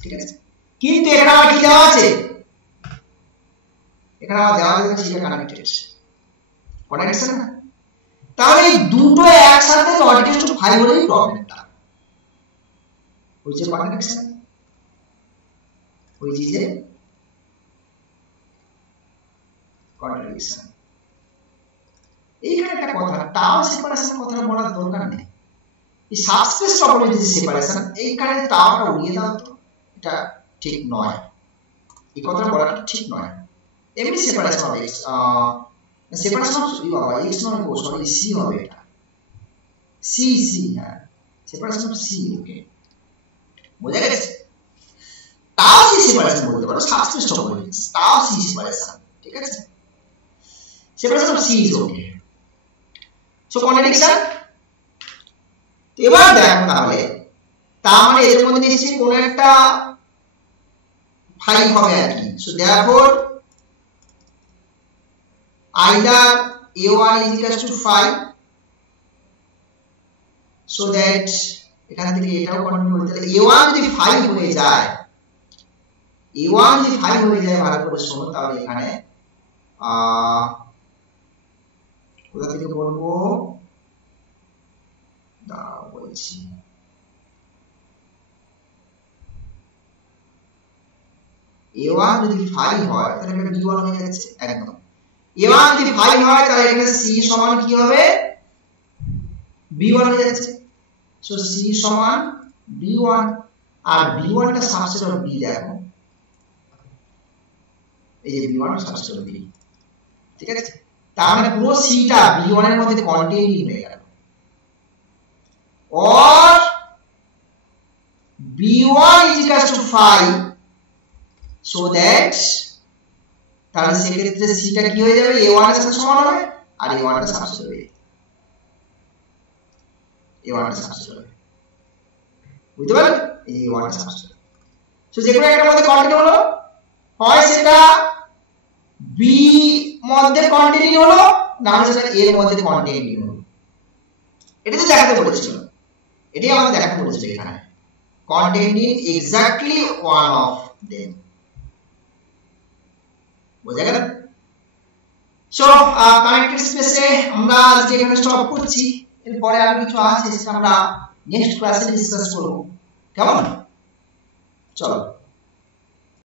ঠিক আছে? কিন্তু এখানে আবার কি দেওয়া আছে, এখানে আবার দেওয়া আছে c টা কানেক্টেড, কানেকশন না? তাহলে এই দুটো একসাথে not equal to 5 হলেই প্রবলেমটা হচ্ছে connection, which is a contradiction. এইখানে একটা কথা, টাও সেপারেশন কথাটা বলার দরকার নেই। এই সাবস্পেস টপোলজি সেপারেশন এইখানে টাওটা উড়িয়ে দাও তো, এটা ঠিক নয়, এই কথাটা বলাটা ঠিক নয়। এমনি সেপারেশন হবে সেপারেশন অফ বাবা এক্স নয় ও সরি সি হবে, এটা সি সি, হ্যাঁ সেপারেশন অফ সি, ওকে বোঝা গেছে? টাও সি সেপারেশন বলতে পারো, subspace topology tau C separation, ঠিক আছে? Separation of C is okay. So contradiction. এবার দেখো তাহলে তার মানে এর মধ্যে নিশ্চয়ই কোন একটা 5 হবে আর কি। So therefore either a1 is equal to 5 so that এখান থেকে এটাও কন্টিনিউ করতে তাহলে a1 যদি 5 হয়ে যায়, a1 যদি 5 হয়ে যায় ভালো করে শোনো, তাহলে এখানে কোথা থেকে বলবো দাঁড়াও বলছি, a1 যদি 5 হয় তাহলে এটা b1 হয়ে যাচ্ছে একদম। a1 যদি 5 হয় তাহলে এখানে c সমান কি হবে, b1 হয়ে যাচ্ছে। সো c সমান b1, আর b1 টা সাবসেট অফ b, দেখো এই যে b1 সাবসেট অফ b, ঠিক আছে? তার মানে পুরো c টা b1 এর মধ্যে কন্টেইন হয়ে গেল, or b1 is equal to 5 so that তাহলে সেক্ষেত্রে c টা কি হয়ে যাবে, a1 এর সাথে সমান হবে, আর a1 টা সাবসেট হবে, a1 টা সাবসেট হবে, বুঝতে পারলে? এই a1 টা সাবসেট। সো যে কোনো একটা মধ্যে কন্টিনিউ হলো, হয় সেটা b মধ্যে কন্টিনিউ হলো, না হলে সেটা a এর মধ্যে কন্টিনিউ হলো। এটা তো দেখাতে বলেছিল, এটাই আমাদের দেখাতে বলেছিল এখানে, containing exactly one of them, বোঝা গেল? সো কানেক্টেড স্পেসে আমরা আজকে এখানে স্টপ করছি, এরপরে আরো কিছু আছে সেটা আমরা নেক্সট ক্লাসে ডিসকাস করব, কেমন? চলো।